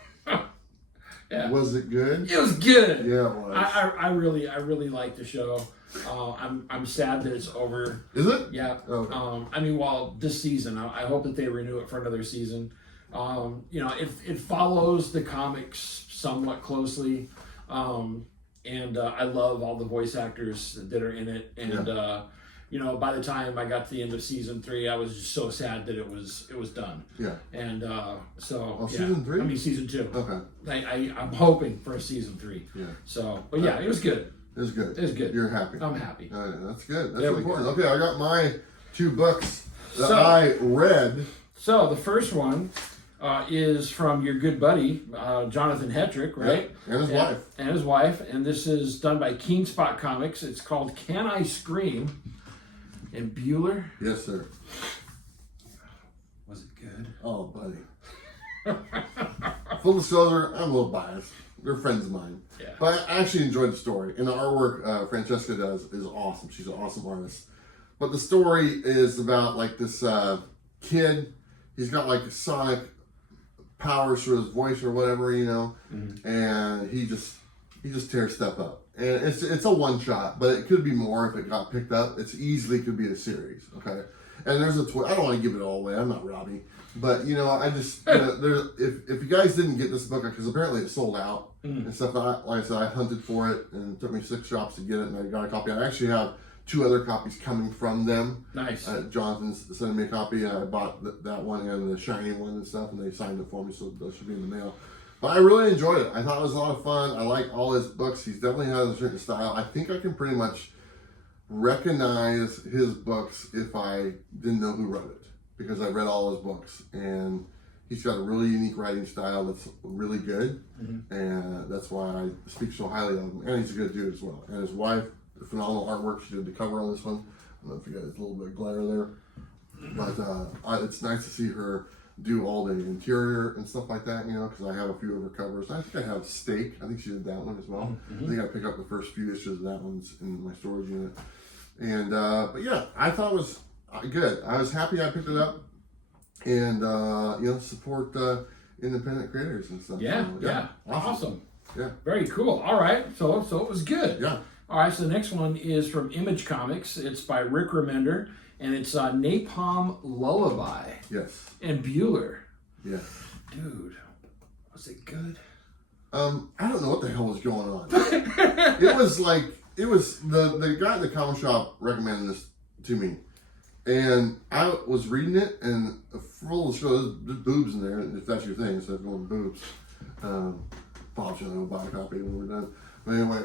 Yeah. Was it good? It was good. Yeah, it was. I really like the show. I'm sad that it's over. Is it? Yeah. Okay. This season, I hope that they renew it for another season. It follows the comics somewhat closely. And I love all the voice actors that are in it. And by the time I got to the end of season 3, I was just so sad that it was done. Yeah. And season 3? I mean season 2. Okay. I'm hoping for a season 3. Yeah. So, but yeah, it was good. It was good. It was good. You're happy. I'm happy. That's good. That's important. Okay, I got my 2 books that I read. So the first one is from your good buddy, Jonathan Hetrick, right? Yeah, and his wife. And his wife. And this is done by Keen Spot Comics. It's called Can I Scream? And Bueller? Yes, sir. Was it good? Oh, buddy. Full disclosure, I'm a little biased. They're friends of mine. Yeah. But I actually enjoyed the story. And the artwork Francesca does is awesome. She's an awesome artist. But the story is about like this kid. He's got like sonic powers through his voice or whatever, and he just tears stuff up. And it's a one shot, but it could be more if it got picked up. It's easily could be a series, okay? And there's I don't want to give it all away. I'm not Robbie, but I just if you guys didn't get this book, because apparently it sold out and stuff. Like I said, I hunted for it, and it took me 6 shops to get it, and I got a copy. I actually have 2 other copies coming from them. Nice. Jonathan's sending me a copy, and I bought that one and the shiny one and stuff, and they signed it for me, so that should be in the mail. But I really enjoyed it. I thought it was a lot of fun. I like all his books. He's definitely has a certain style. I think I can pretty much recognize his books if I didn't know who wrote it, because I read all his books, and he's got a really unique writing style that's really good, and that's why I speak so highly of him. And he's a good dude as well. And his wife, phenomenal artwork. She did the cover on this one. I don't know if you guys a little bit of glare there, but it's nice to see her do all the interior and stuff like that, you know, because I have a few of her covers. I think I have Steak. I think she did that one as well. I think I picked up the first few issues of that one's in my storage unit. And, but yeah, I thought it was good. I was happy I picked it up and, you know, support independent creators and stuff. Yeah, so, yeah. Awesome. Yeah. Very cool. All right. So it was good. Yeah. All right. So the next one is from Image Comics. It's by Rick Remender. And it's Napalm Lullaby. Yes. And Bueller. Yeah. Dude, was it good? I don't know what the hell was going on. It was the guy in the comic shop recommended this to me. And I was reading it, and full show, there's boobs in there, if that's your thing, so everyone boobs. Bob's gonna go buy a copy when we're done. But anyway,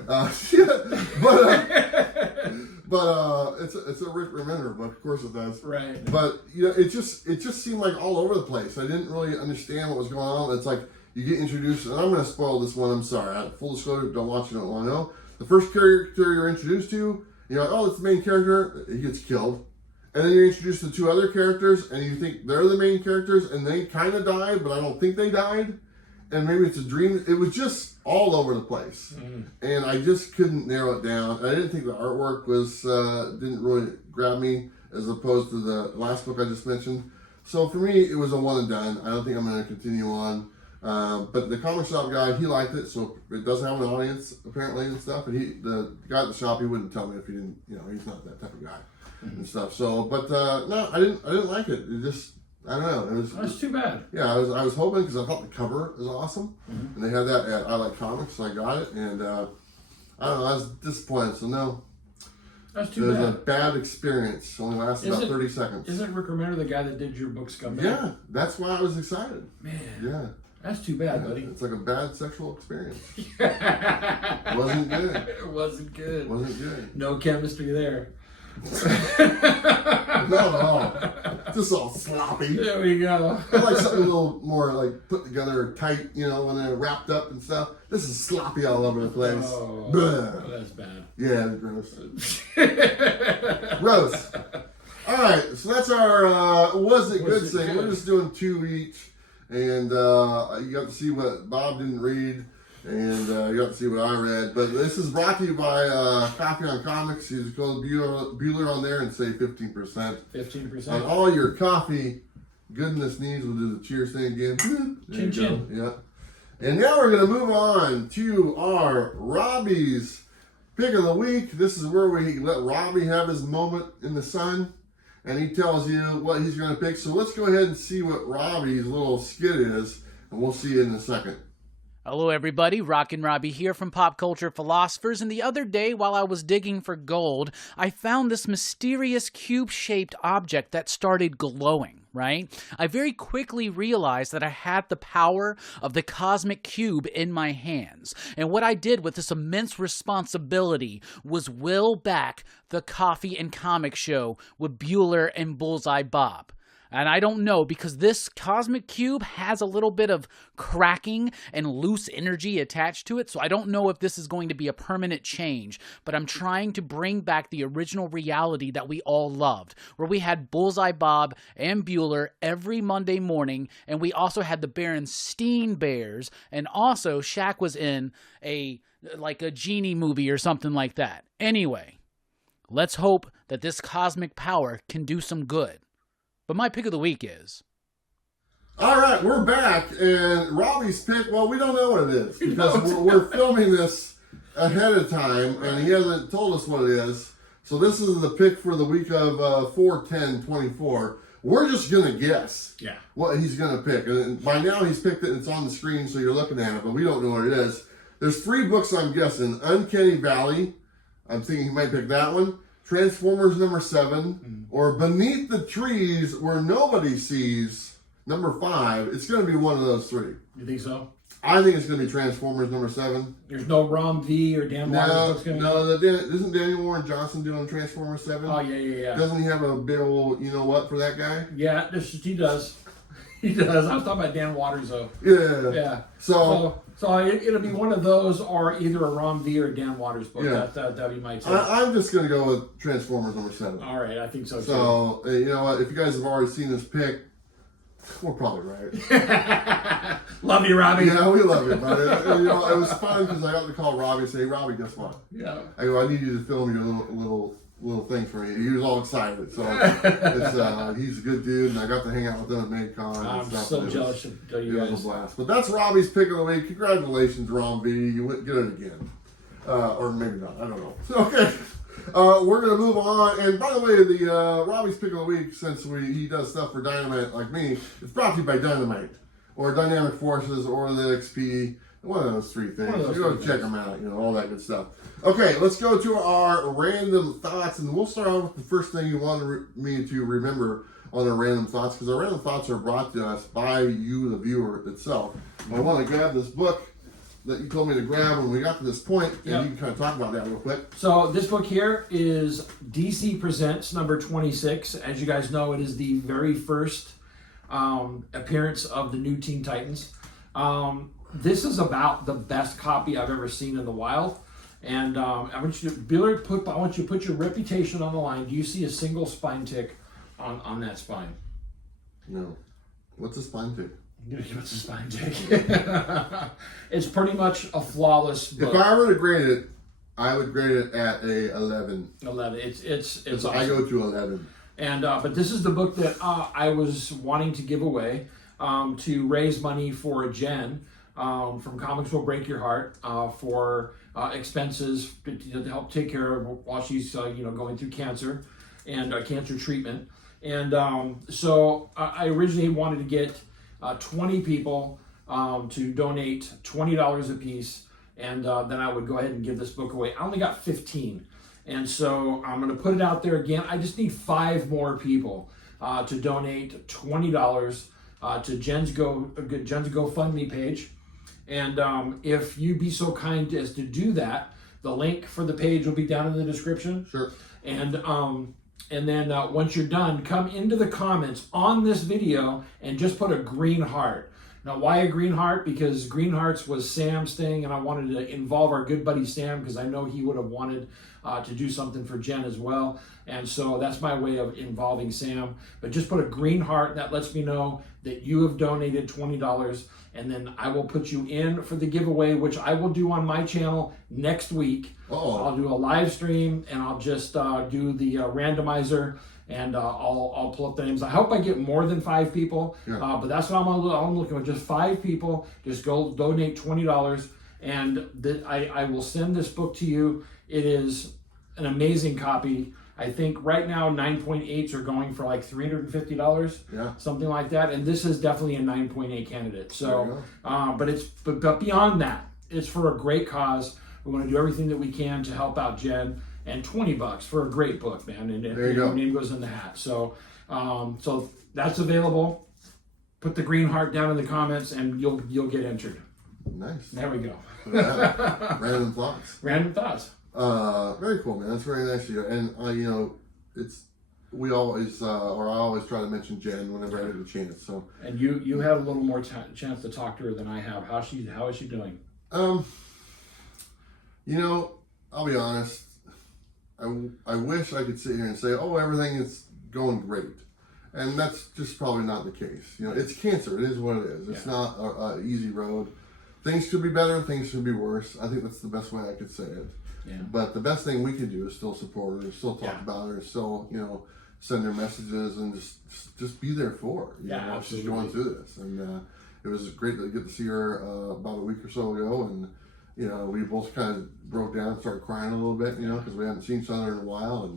but it's a Rick Remender book, of course it does. Right. But you know, it just seemed like all over the place. I didn't really understand what was going on. It's like you get introduced, and I'm gonna spoil this one. I'm sorry. Full disclosure, don't watch it, don't want to know. The first character you're introduced to, you're like, oh, it's the main character. He gets killed, and then you're introduced to two other characters, and you think they're the main characters, and they kind of died, but I don't think they died. And maybe it's a dream. It was just all over the place. And I just couldn't narrow it down. I didn't think the artwork was, didn't really grab me as opposed to the last book I just mentioned. So for me, it was a one and done. I don't think I'm going to continue on. But the comic shop guy, he liked it. So it does have an audience apparently and stuff. And the guy at the shop, he wouldn't tell me if he didn't, you know, he's not that type of guy and stuff. So, but no, I didn't like it. It just, I don't know. That's too bad. Yeah, I was hoping because I thought the cover was awesome, and they had that at I Like Comics, so I got it, and I don't know. I was disappointed. So no, that's too bad. It was a bad experience. Only lasted about 30 seconds. Isn't Rick Remender the guy that did your book Scumbag? Yeah, that's why I was excited. Man. Yeah. That's too bad, buddy. It's like a bad sexual experience. Wasn't good. It wasn't good. Wasn't good. No chemistry there. Not at all. Just all sloppy. There we go. I like something a little more like put together tight, you know, when they're wrapped up and stuff. This is sloppy all over the place. Oh, that's bad. Yeah, gross. Gross. All right, so that's our Was It Good thing. We're just doing 2 each. And you got to see what Bob didn't read. And you got to see what I read. But this is brought to you by Coffee on Comics. You just go to Bueller on there and say 15%. 15%. On all your coffee goodness needs. We'll do the cheers thing again. There Chin chin. Yeah. And now we're going to move on to our Robbies Pick of the Week. This is where we let Robbie have his moment in the sun. And he tells you what he's going to pick. So let's go ahead and see what Robbie's little skit is. And we'll see you in a second. Hello everybody, Rockin' Robbie here from Pop Culture Philosophers, and the other day while I was digging for gold, I found this mysterious cube-shaped object that started glowing, right? I very quickly realized that I had the power of the cosmic cube in my hands, and what I did with this immense responsibility was will back the Coffee and Comic Show with Bueller and Bullseye Bob. And I don't know, because this cosmic cube has a little bit of cracking and loose energy attached to it, so I don't know if this is going to be a permanent change, but I'm trying to bring back the original reality that we all loved, where we had Bullseye Bob and Bueller every Monday morning, and we also had the Berenstein Bears, and also Shaq was in a genie movie or something like that. Anyway, let's hope that this cosmic power can do some good. But my pick of the week is... All right, we're back, and Robbie's pick, well, we don't know what it is, because we're filming this ahead of time, and he hasn't told us what it is. So this is the pick for the week of 4/10/24. We're just going to guess what he's going to pick. And by now he's picked it, and it's on the screen, so you're looking at it, but we don't know what it is. There's 3 books I'm guessing. Uncanny Valley, I'm thinking he might pick that one. Transformers #7, or Beneath the Trees Where Nobody Sees #5. It's going to be one of those 3. You think so? I think it's going to be Transformers #7. There's no Rom V or Dan Waters. Isn't Daniel Warren Johnson doing Transformers 7? Oh, yeah. Doesn't he have a big old, you know what, for that guy? Yeah, he does. He does. I was talking about Dan Waters, though. Yeah. Yeah. So it'll be one of those, or either a Rom V or Dan Waters book. Yeah. That you might say. I'm just going to go with Transformers #7. All right, I think so too. So, you know what, if you guys have already seen this pick, We're probably right. Love you, Robbie. Yeah, we love you, buddy. And, you know, it was fun because I got to call Robbie and say, Robbie, guess what? Yeah. I go, I need you to film your little thing for me. He was all excited. So it's, he's a good dude, and I got to hang out with him at MadeCon. I'm so jealous of you guys. It was guys. a blast. But that's Robbie's pick of the week. Congratulations, Ron B. You get it again. Or maybe not. I don't know. Okay. We're going to move on. And by the way, the Robbie's pick of the week, since he does stuff for Dynamite like me, it's brought to you by Dynamite or Dynamic Forces or the XP. One of those three things. You go check them out, you know, all that good stuff. Okay, let's go to our random thoughts, and we'll start off with the first thing you wanted me to remember on our random thoughts, because our random thoughts are brought to us by you, the viewer itself. I want to grab this book that you told me to grab when we got to this point, and you can kind of talk about that real quick. So this book here is DC Presents number 26. As you guys know, it is the very first appearance of the new Teen Titans. This is about the best copy I've ever seen in the wild. And I want you to, Bueller, I want you to put your reputation on the line. Do you see a single spine tick on that spine? No. What's a spine tick? What's a spine tick? It's pretty much a flawless book. If I were to grade it, I would grade it at a 11. 11. It's awesome. I go to 11. And but this is the book that I was wanting to give away to raise money for Jen from Comics Will Break Your Heart for expenses to help take care of while she's going through cancer and cancer treatment. And so I originally wanted to get 20 people to donate $20 a piece, and then I would go ahead and give this book away. I only got 15. And so I'm going to put it out there again. I just need 5 more people to donate $20 to Jen's GoFundMe page. And if you be so kind as to do that, the link for the page will be down in the description. Sure. And then once you're done, come into the comments on this video and just put a green heart. Now, why a green heart? Because green hearts was Sam's thing, and I wanted to involve our good buddy Sam because I know he would have wanted to do something for Jen as well. And so that's my way of involving Sam. But just put a green heart, and that lets me know that you have donated $20, and then I will put you in for the giveaway, which I will do on my channel next week. I'll do a live stream, and I'll just do the randomizer, and I'll pull up the names. I hope I get more than 5 people, but that's what I'm looking for. Just 5 people. Just go donate $20, and I will send this book to you. It is an amazing copy. I think right now 9.8s are going for like $350, something like that, and this is definitely a 9.8 candidate. So, but beyond that, it's for a great cause. We want to do everything that we can to help out Jen, and $20 for a great book, man. And your name goes in the hat. So, so that's available. Put the green heart down in the comments, and you'll get entered. Nice. There we go. Random thoughts. Random thoughts. Very cool, man. That's very nice of you. And we always or I always try to mention Jen whenever I get a chance. So. And you had a little more chance to talk to her than I have. How is she doing? I'll be honest. I wish I could sit here and say, oh, everything is going great. And that's just probably not the case. It's cancer. It is what it is. It's not an easy road. Things could be better and things could be worse. I think that's the best way I could say it. Yeah. But the best thing we can do is still support her, still talk about her, still, send her messages and just be there for her. While she's going through this. And it was great to get to see her about a week or so ago. And, we both kind of broke down, started crying a little bit, because we haven't seen each other in a while.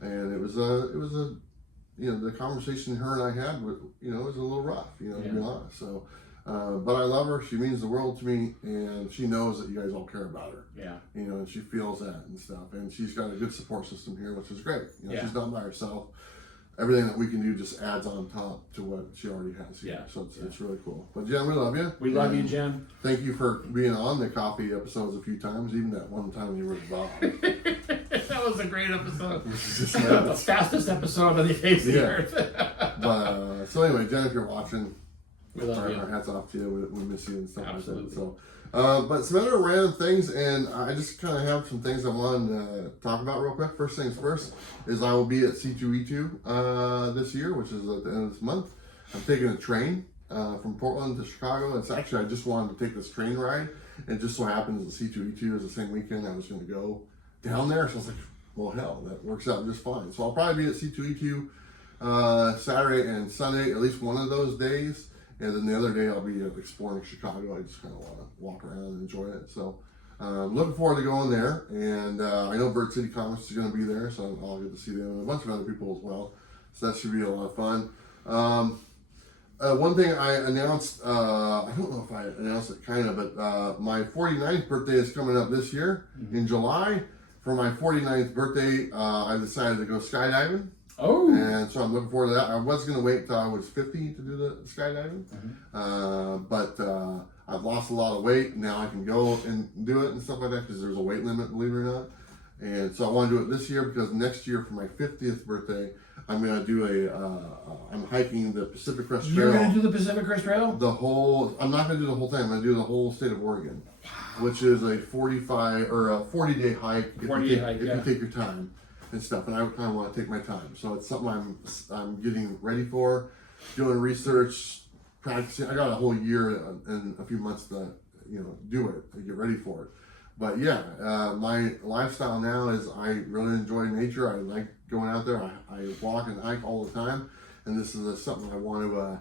And it was the conversation her and I had, was a little rough, to be honest. So, but I love her. She means the world to me, and she knows that you guys all care about her. Yeah. And she feels that and stuff. And she's got a good support system here, which is great. She's not by herself. Everything that we can do just adds on top to what she already has here. So it's really cool. But Jen, we love you. We love you, Jen. Thank you for being on the coffee episodes a few times, even that one time you were with Bob. That was a great episode. The fastest episode on the face of the earth. But so anyway, Jen, if you're watching, we love you. Our hats off to you. We miss you and stuff like that. So, but some other random things, and I just kind of have some things I wanted to talk about real quick. First things first is I will be at C2E2 this year, which is at the end of this month. I'm taking a train from Portland to Chicago. It's actually, I just wanted to take this train ride. And it just so happens the C2E2 is the same weekend I was going to go down there. So I was like, well, hell, that works out just fine. So I'll probably be at C2E2 Saturday and Sunday, at least one of those days. And then the other day I'll be exploring Chicago. I just kind of want to walk around and enjoy it. So looking forward to going there. And I know Bird City Comics is going to be there, so I'll get to see them and a bunch of other people as well. So that should be a lot of fun. One thing I announced, I don't know if I announced it kind of, but my 49th birthday is coming up this year in July. For my 49th birthday, I decided to go skydiving. Oh. And so I'm looking forward to that. I was going to wait till I was 50 to do the skydiving. But I've lost a lot of weight. Now I can go and do it and stuff like that because there's a weight limit, believe it or not. And so I want to do it this year because next year for my 50th birthday, I'm going to do I'm hiking the Pacific Crest Trail. You're going to do the Pacific Crest Trail? I'm not going to do the whole thing. I'm going to do the whole state of Oregon, which is a 40-day hike. If you take your time and stuff. And I kind of want to take my time. So it's something I'm getting ready for, doing research, practicing. I got a whole year and a few months to, do it, to get ready for it. But yeah, my lifestyle now is I really enjoy nature. I like going out there. I walk and hike all the time. And this is something I want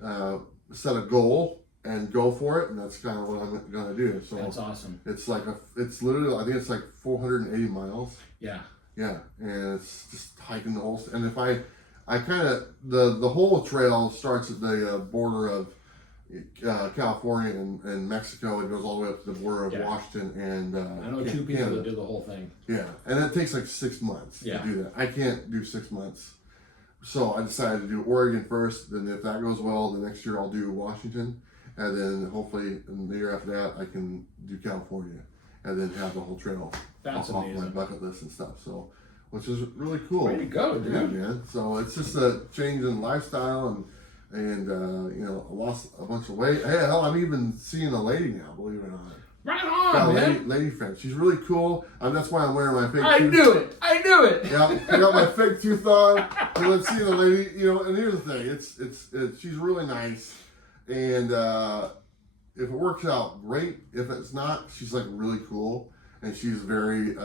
to set a goal and go for it. And that's kind of what I'm going to do. So that's awesome. It's it's literally, I think it's like 480 miles. Yeah. Yeah. And it's just hiking the whole, and if I kind of, the whole trail starts at the border of California and Mexico. It goes all the way up to the border of Washington and I know two people that do the whole thing. Yeah, and it takes like 6 months to do that. I can't do 6 months, so I decided to do Oregon first. Then if that goes well, the next year I'll do Washington, and then hopefully in the year after that I can do California, and then have the whole trail off my bucket list and stuff. So, which is really cool. Way to go, dude! Yeah, man. So it's just a change in lifestyle and I lost a bunch of weight. Hey, hell, I'm even seeing a lady now, believe it or not. Right on, got man. Lady friend. She's really cool. That's why I'm wearing my fake tooth. I knew it. Yeah, I got my fake tooth on. And I'm seeing a lady, and here's the thing. It's she's really nice. And if it works out, great. If it's not, she's like really cool. And she's very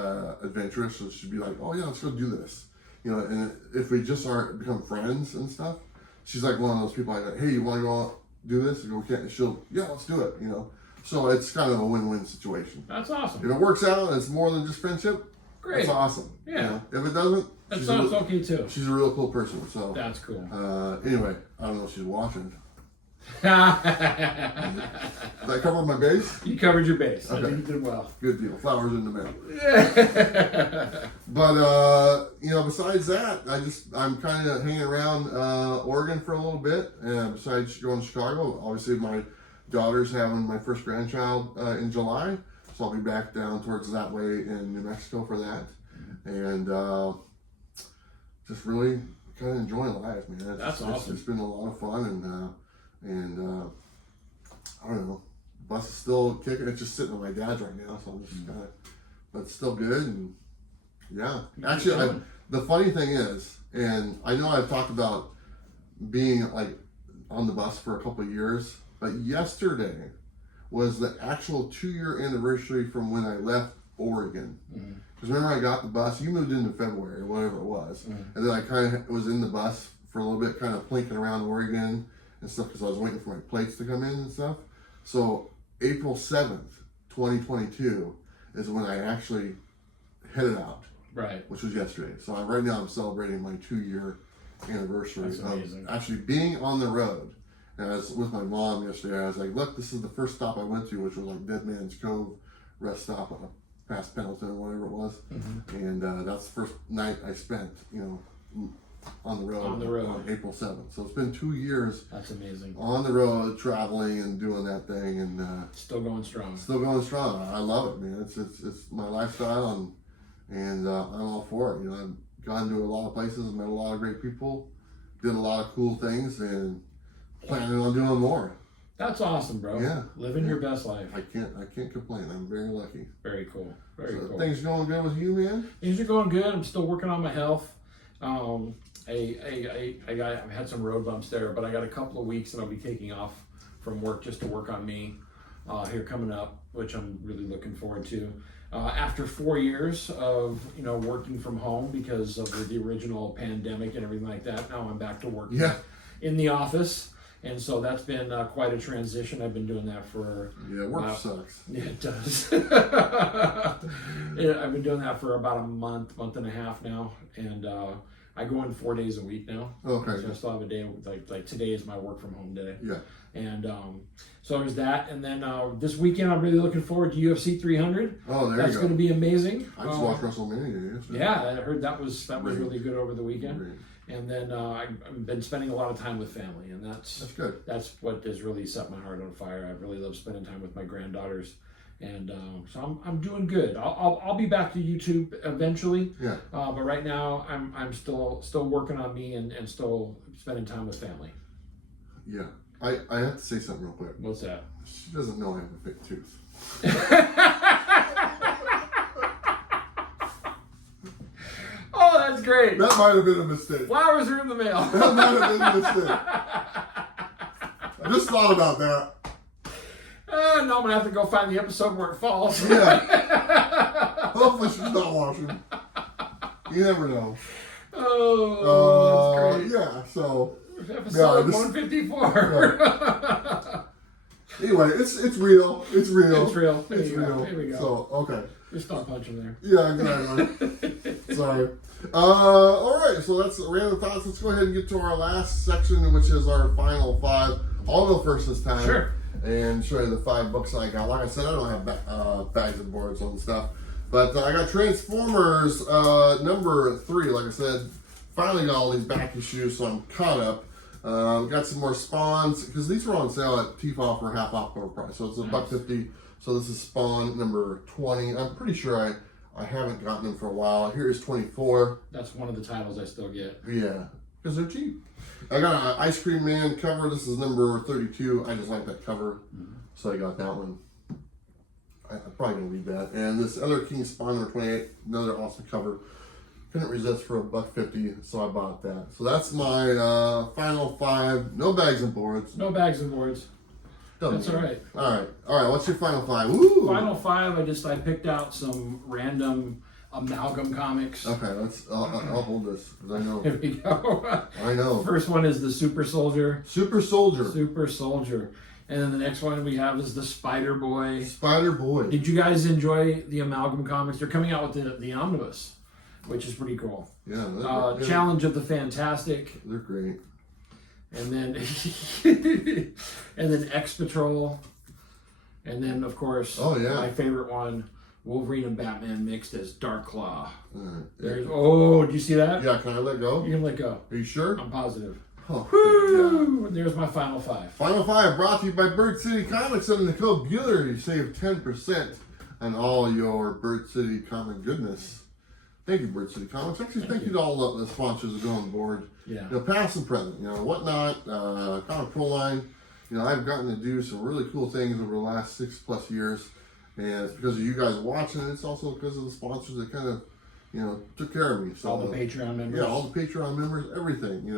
adventurous. So she'd be like, oh yeah, let's go do this. And if we just become friends and stuff, she's like one of those people like, hey, you want to go out, do this? And go, she'll, yeah, let's do it, So it's kind of a win-win situation. That's awesome. If it works out and it's more than just friendship, great. That's awesome. Yeah. If it doesn't, that's okay too. She's a real cool person. So that's cool. Anyway, I don't know if she's watching. Did I cover my base? You covered your base. Okay. I think you did well. Good deal. Flowers in the mail. But besides that, I'm kind of hanging around Oregon for a little bit. And besides going to Chicago, obviously my daughter's having my first grandchild in July, so I'll be back down towards that way in New Mexico for that. And just really kind of enjoying life, man. That's awesome. It's been a lot of fun and I don't know. The bus is still kicking. It's just sitting on my dad's right now, so I'm just kind of, but it's still good. And yeah, actually, the funny thing is, and I know I've talked about being like on the bus for a couple of years, but yesterday was the actual 2-year anniversary from when I left Oregon. Because remember, I got the bus. You moved into February or whatever it was, and then I kind of was in the bus for a little bit, kind of plinking around Oregon and stuff because I was waiting for my plates to come in and stuff. So April 7th, 2022 is when I actually headed out. Right. Which was yesterday. So right now I'm celebrating my 2-year anniversary of actually being on the road. And I was with my mom yesterday. I was like, look, this is the first stop I went to, which was like Dead Man's Cove rest stop past Pendleton or whatever it was. And that's the first night I spent, on the road on April 7th. So it's been 2 years. That's amazing. On the road, traveling and doing that thing, and still going strong. Still going strong. I love it, man. It's my lifestyle, and I'm all for it. I've gone to a lot of places, met a lot of great people, did a lot of cool things, and planning on doing more. That's awesome, bro. Yeah, living your best life. I can't complain. I'm very lucky. Very cool. Very cool. Things going good with you, man? Things are going good. I'm still working on my health. I've had some road bumps there, but I got a couple of weeks and I'll be taking off from work just to work on me here coming up, which I'm really looking forward to. After 4 years of working from home because of the original pandemic and everything like that, now I'm back to work in the office. And so that's been quite a transition. I've been doing that for... Yeah, work sucks. Yeah, it does. I've been doing that for about a month and a half now. And I go in 4 days a week now. Okay. So I still have a day, like today is my work from home day. Yeah. And so there's that. And then this weekend, I'm really looking forward to UFC 300. Oh, there That's you go. going to be amazing. I just watched WrestleMania yesterday. Yeah, I heard that was really good over the weekend. Great. And then I've been spending a lot of time with family, and that's good. That's what has really set my heart on fire. I really love spending time with my granddaughters, and so I'm doing good. I'll be back to YouTube eventually. Yeah. But right now I'm still working on me and still spending time with family. Yeah. I have to say something real quick. What's that? She doesn't know I have a fake tooth. Oh, that's great. That might have been a mistake. Flowers are in the mail. That might have been a mistake. I just thought about that. Now I'm going to have to go find the episode where it falls. Yeah. Hopefully she's not watching. You never know. Oh, that's great. Yeah, so... Episode 154. Right. Anyway, it's real. It's real. It's real. It's real. Here we go. So, okay. Just stop punching there. Yeah, exactly. Sorry. All right, so that's random thoughts. Let's go ahead and get to our last section, which is our final five. I'll go first this time. Sure. And show you the 5 books I got. Like I said, I don't have bags and boards on stuff. But I got Transformers number 3. Like I said, finally got all these back issues, so I'm caught up. Got some more Spawns, because these were on sale at TFOF for half off cover price. So it's $1.50. So this is Spawn number 20. I'm pretty sure I haven't gotten them for a while. Here's 24. That's one of the titles I still get. Yeah, because they're cheap. I got an Ice Cream Man cover. This is number 32. I just like that cover, so I got that one. I'm probably going to read that. And this other King Spawn number 28, another awesome cover. Couldn't resist for $1.50, so I bought that. So that's my final 5. No bags and boards. No bags and boards. That's all right. All right. What's your final 5? Woo! Final 5. I picked out some random amalgam comics. Okay, I'll hold this because I know. Here we go. I know. First one is the Super Soldier. Super Soldier. Super Soldier. And then the next one we have is the Spider Boy. Spider Boy. Did you guys enjoy the amalgam comics? They're coming out with the omnibus, which is pretty cool. Yeah. Challenge of the Fantastic. They're great. And then X Patrol. And then of course, my favorite one, Wolverine and Batman mixed as Dark Claw. There's did you see that? Yeah, can I let go? You can let go. Are you sure? I'm positive. Oh, Woo! There's my final 5. Final 5 brought to you by Bird City Comics under the code Bueller. You save 10% on all your Bird City comic goodness. Thank you, Bird City Comics. Actually, thank you to all the sponsors that go on board. Yeah. Past and present. Whatnot, Comic Pro Line. I've gotten to do some really cool things over the last 6+ years. And it's because of you guys watching. And it's also because of the sponsors that kind of, took care of me. So, all the Patreon members. Yeah, all the Patreon members, everything.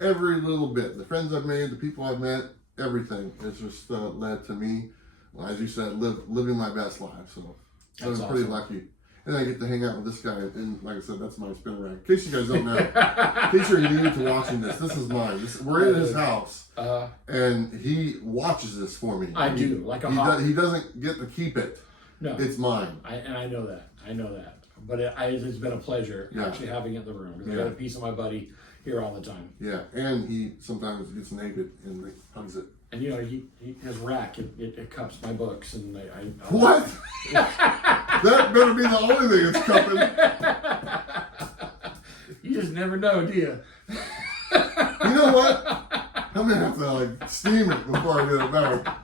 Every little bit. The friends I've made, the people I've met, everything. It's just led to me, as you said, living my best life. So I'm pretty lucky. And I get to hang out with this guy, and like I said, that's my spin rack. In case you guys don't know, in case you're new to watching this is mine. We're in his house, and he watches this for me. I do, like a hawk. He doesn't get to keep it. No. It's mine. I know that. But it's been a pleasure actually having it in the room. Because I got a piece of my buddy here all the time. Yeah, and he sometimes gets naked and hugs it. And his rack, it cups my books, and What? That better be the only thing it's cupping. You just never know, do you? You know what? I'm gonna have to steam it before I get it back.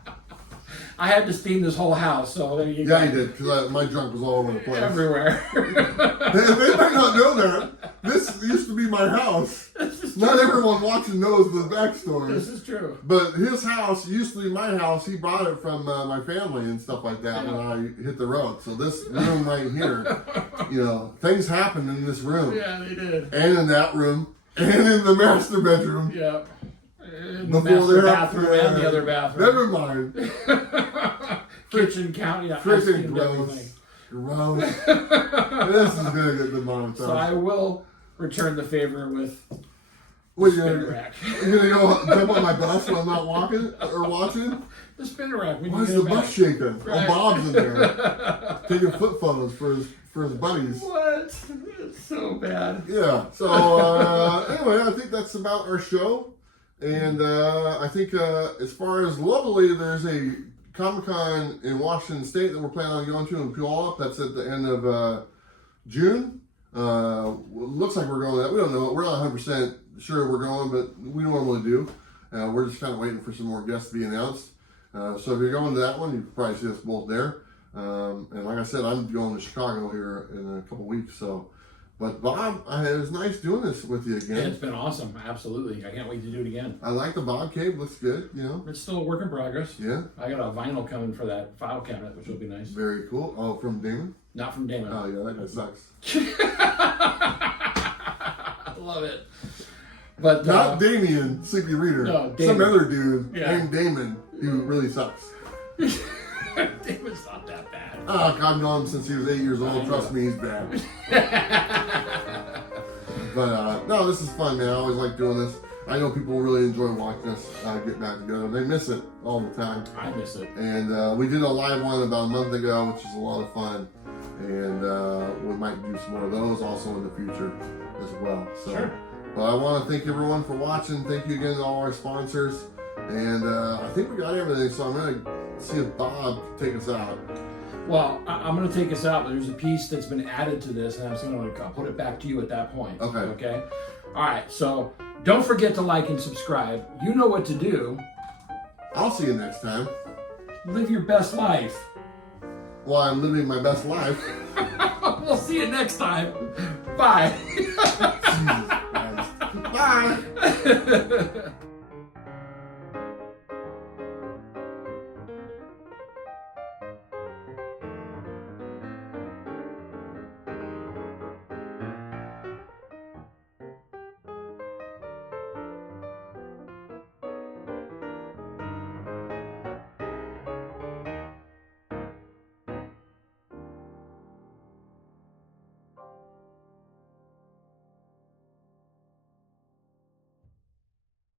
I had to steam this whole house, so there you go. Yeah, you did, because my junk was all over the place. Everywhere. They might not know that. This used to be my house. Not everyone watching knows the backstory. This is true. But his house used to be my house. He brought it from my family and stuff like that when I hit the road. So this room right here, things happened in this room. Yeah, they did. And in that room, and in the master bedroom. Yeah. In the Before master they have bathroom to, and the other bathroom. Never mind. Kitchen county. Yeah, I Freaking skimmed everything. gross. This is gonna get demonetized. So I will return the favor with What, spinner rack. You're gonna go jump on my bus when I'm not walking or watching? The spinner rack. When Why you is get the it back. bus shaking? Right. Oh, Bob's in there taking foot photos for his buddies. What? It's so bad. Yeah. So anyway, I think that's about our show. And I think as far as locally, there's a Comic-Con in Washington State that we're planning on going to in Puyallup. That's at the end of June. Looks like we're going to that. We don't know. We're not 100% sure we're going, but we normally do. We're just kind of waiting for some more guests to be announced. So if you're going to that one, you can probably see us both there. And like I said, I'm going to Chicago here in a couple weeks. So, but Bob, it was nice doing this with you again. Yeah, it's been awesome. Absolutely. I can't wait to do it again. I like the Bob Cave. Looks good, you know. It's still a work in progress. Yeah. I got a vinyl coming for that file cabinet, which will be nice. Very cool. Oh, from Damon? Not from Damon. Oh, yeah, that guy sucks. I love it. But Not Damien, Sleepy Reader. No, Some Damon. other dude Yeah. named Damon who really sucks. Damon's not that bad. Oh, I've known him since he was 8 years old. Trust me, he's bad. But no, this is fun, man. I always like doing this. I know people really enjoy watching us get back together. They miss it all the time. I miss it. And we did a live one about a month ago, which is a lot of fun. And we might do some more of those also in the future as well. So, Sure. But I want to thank everyone for watching. Thank you again to all our sponsors. And I think we got everything. So I'm going to see if Bob can take us out. Well, I'm going to take us out, but there's a piece that's been added to this, and I'm just going to put it back to you at that point. Okay. Okay? All right, so don't forget to like and subscribe. You know what to do. I'll see you next time. Live your best life. While I'm living my best life. We'll see you next time. Bye. Jesus Christ. Bye.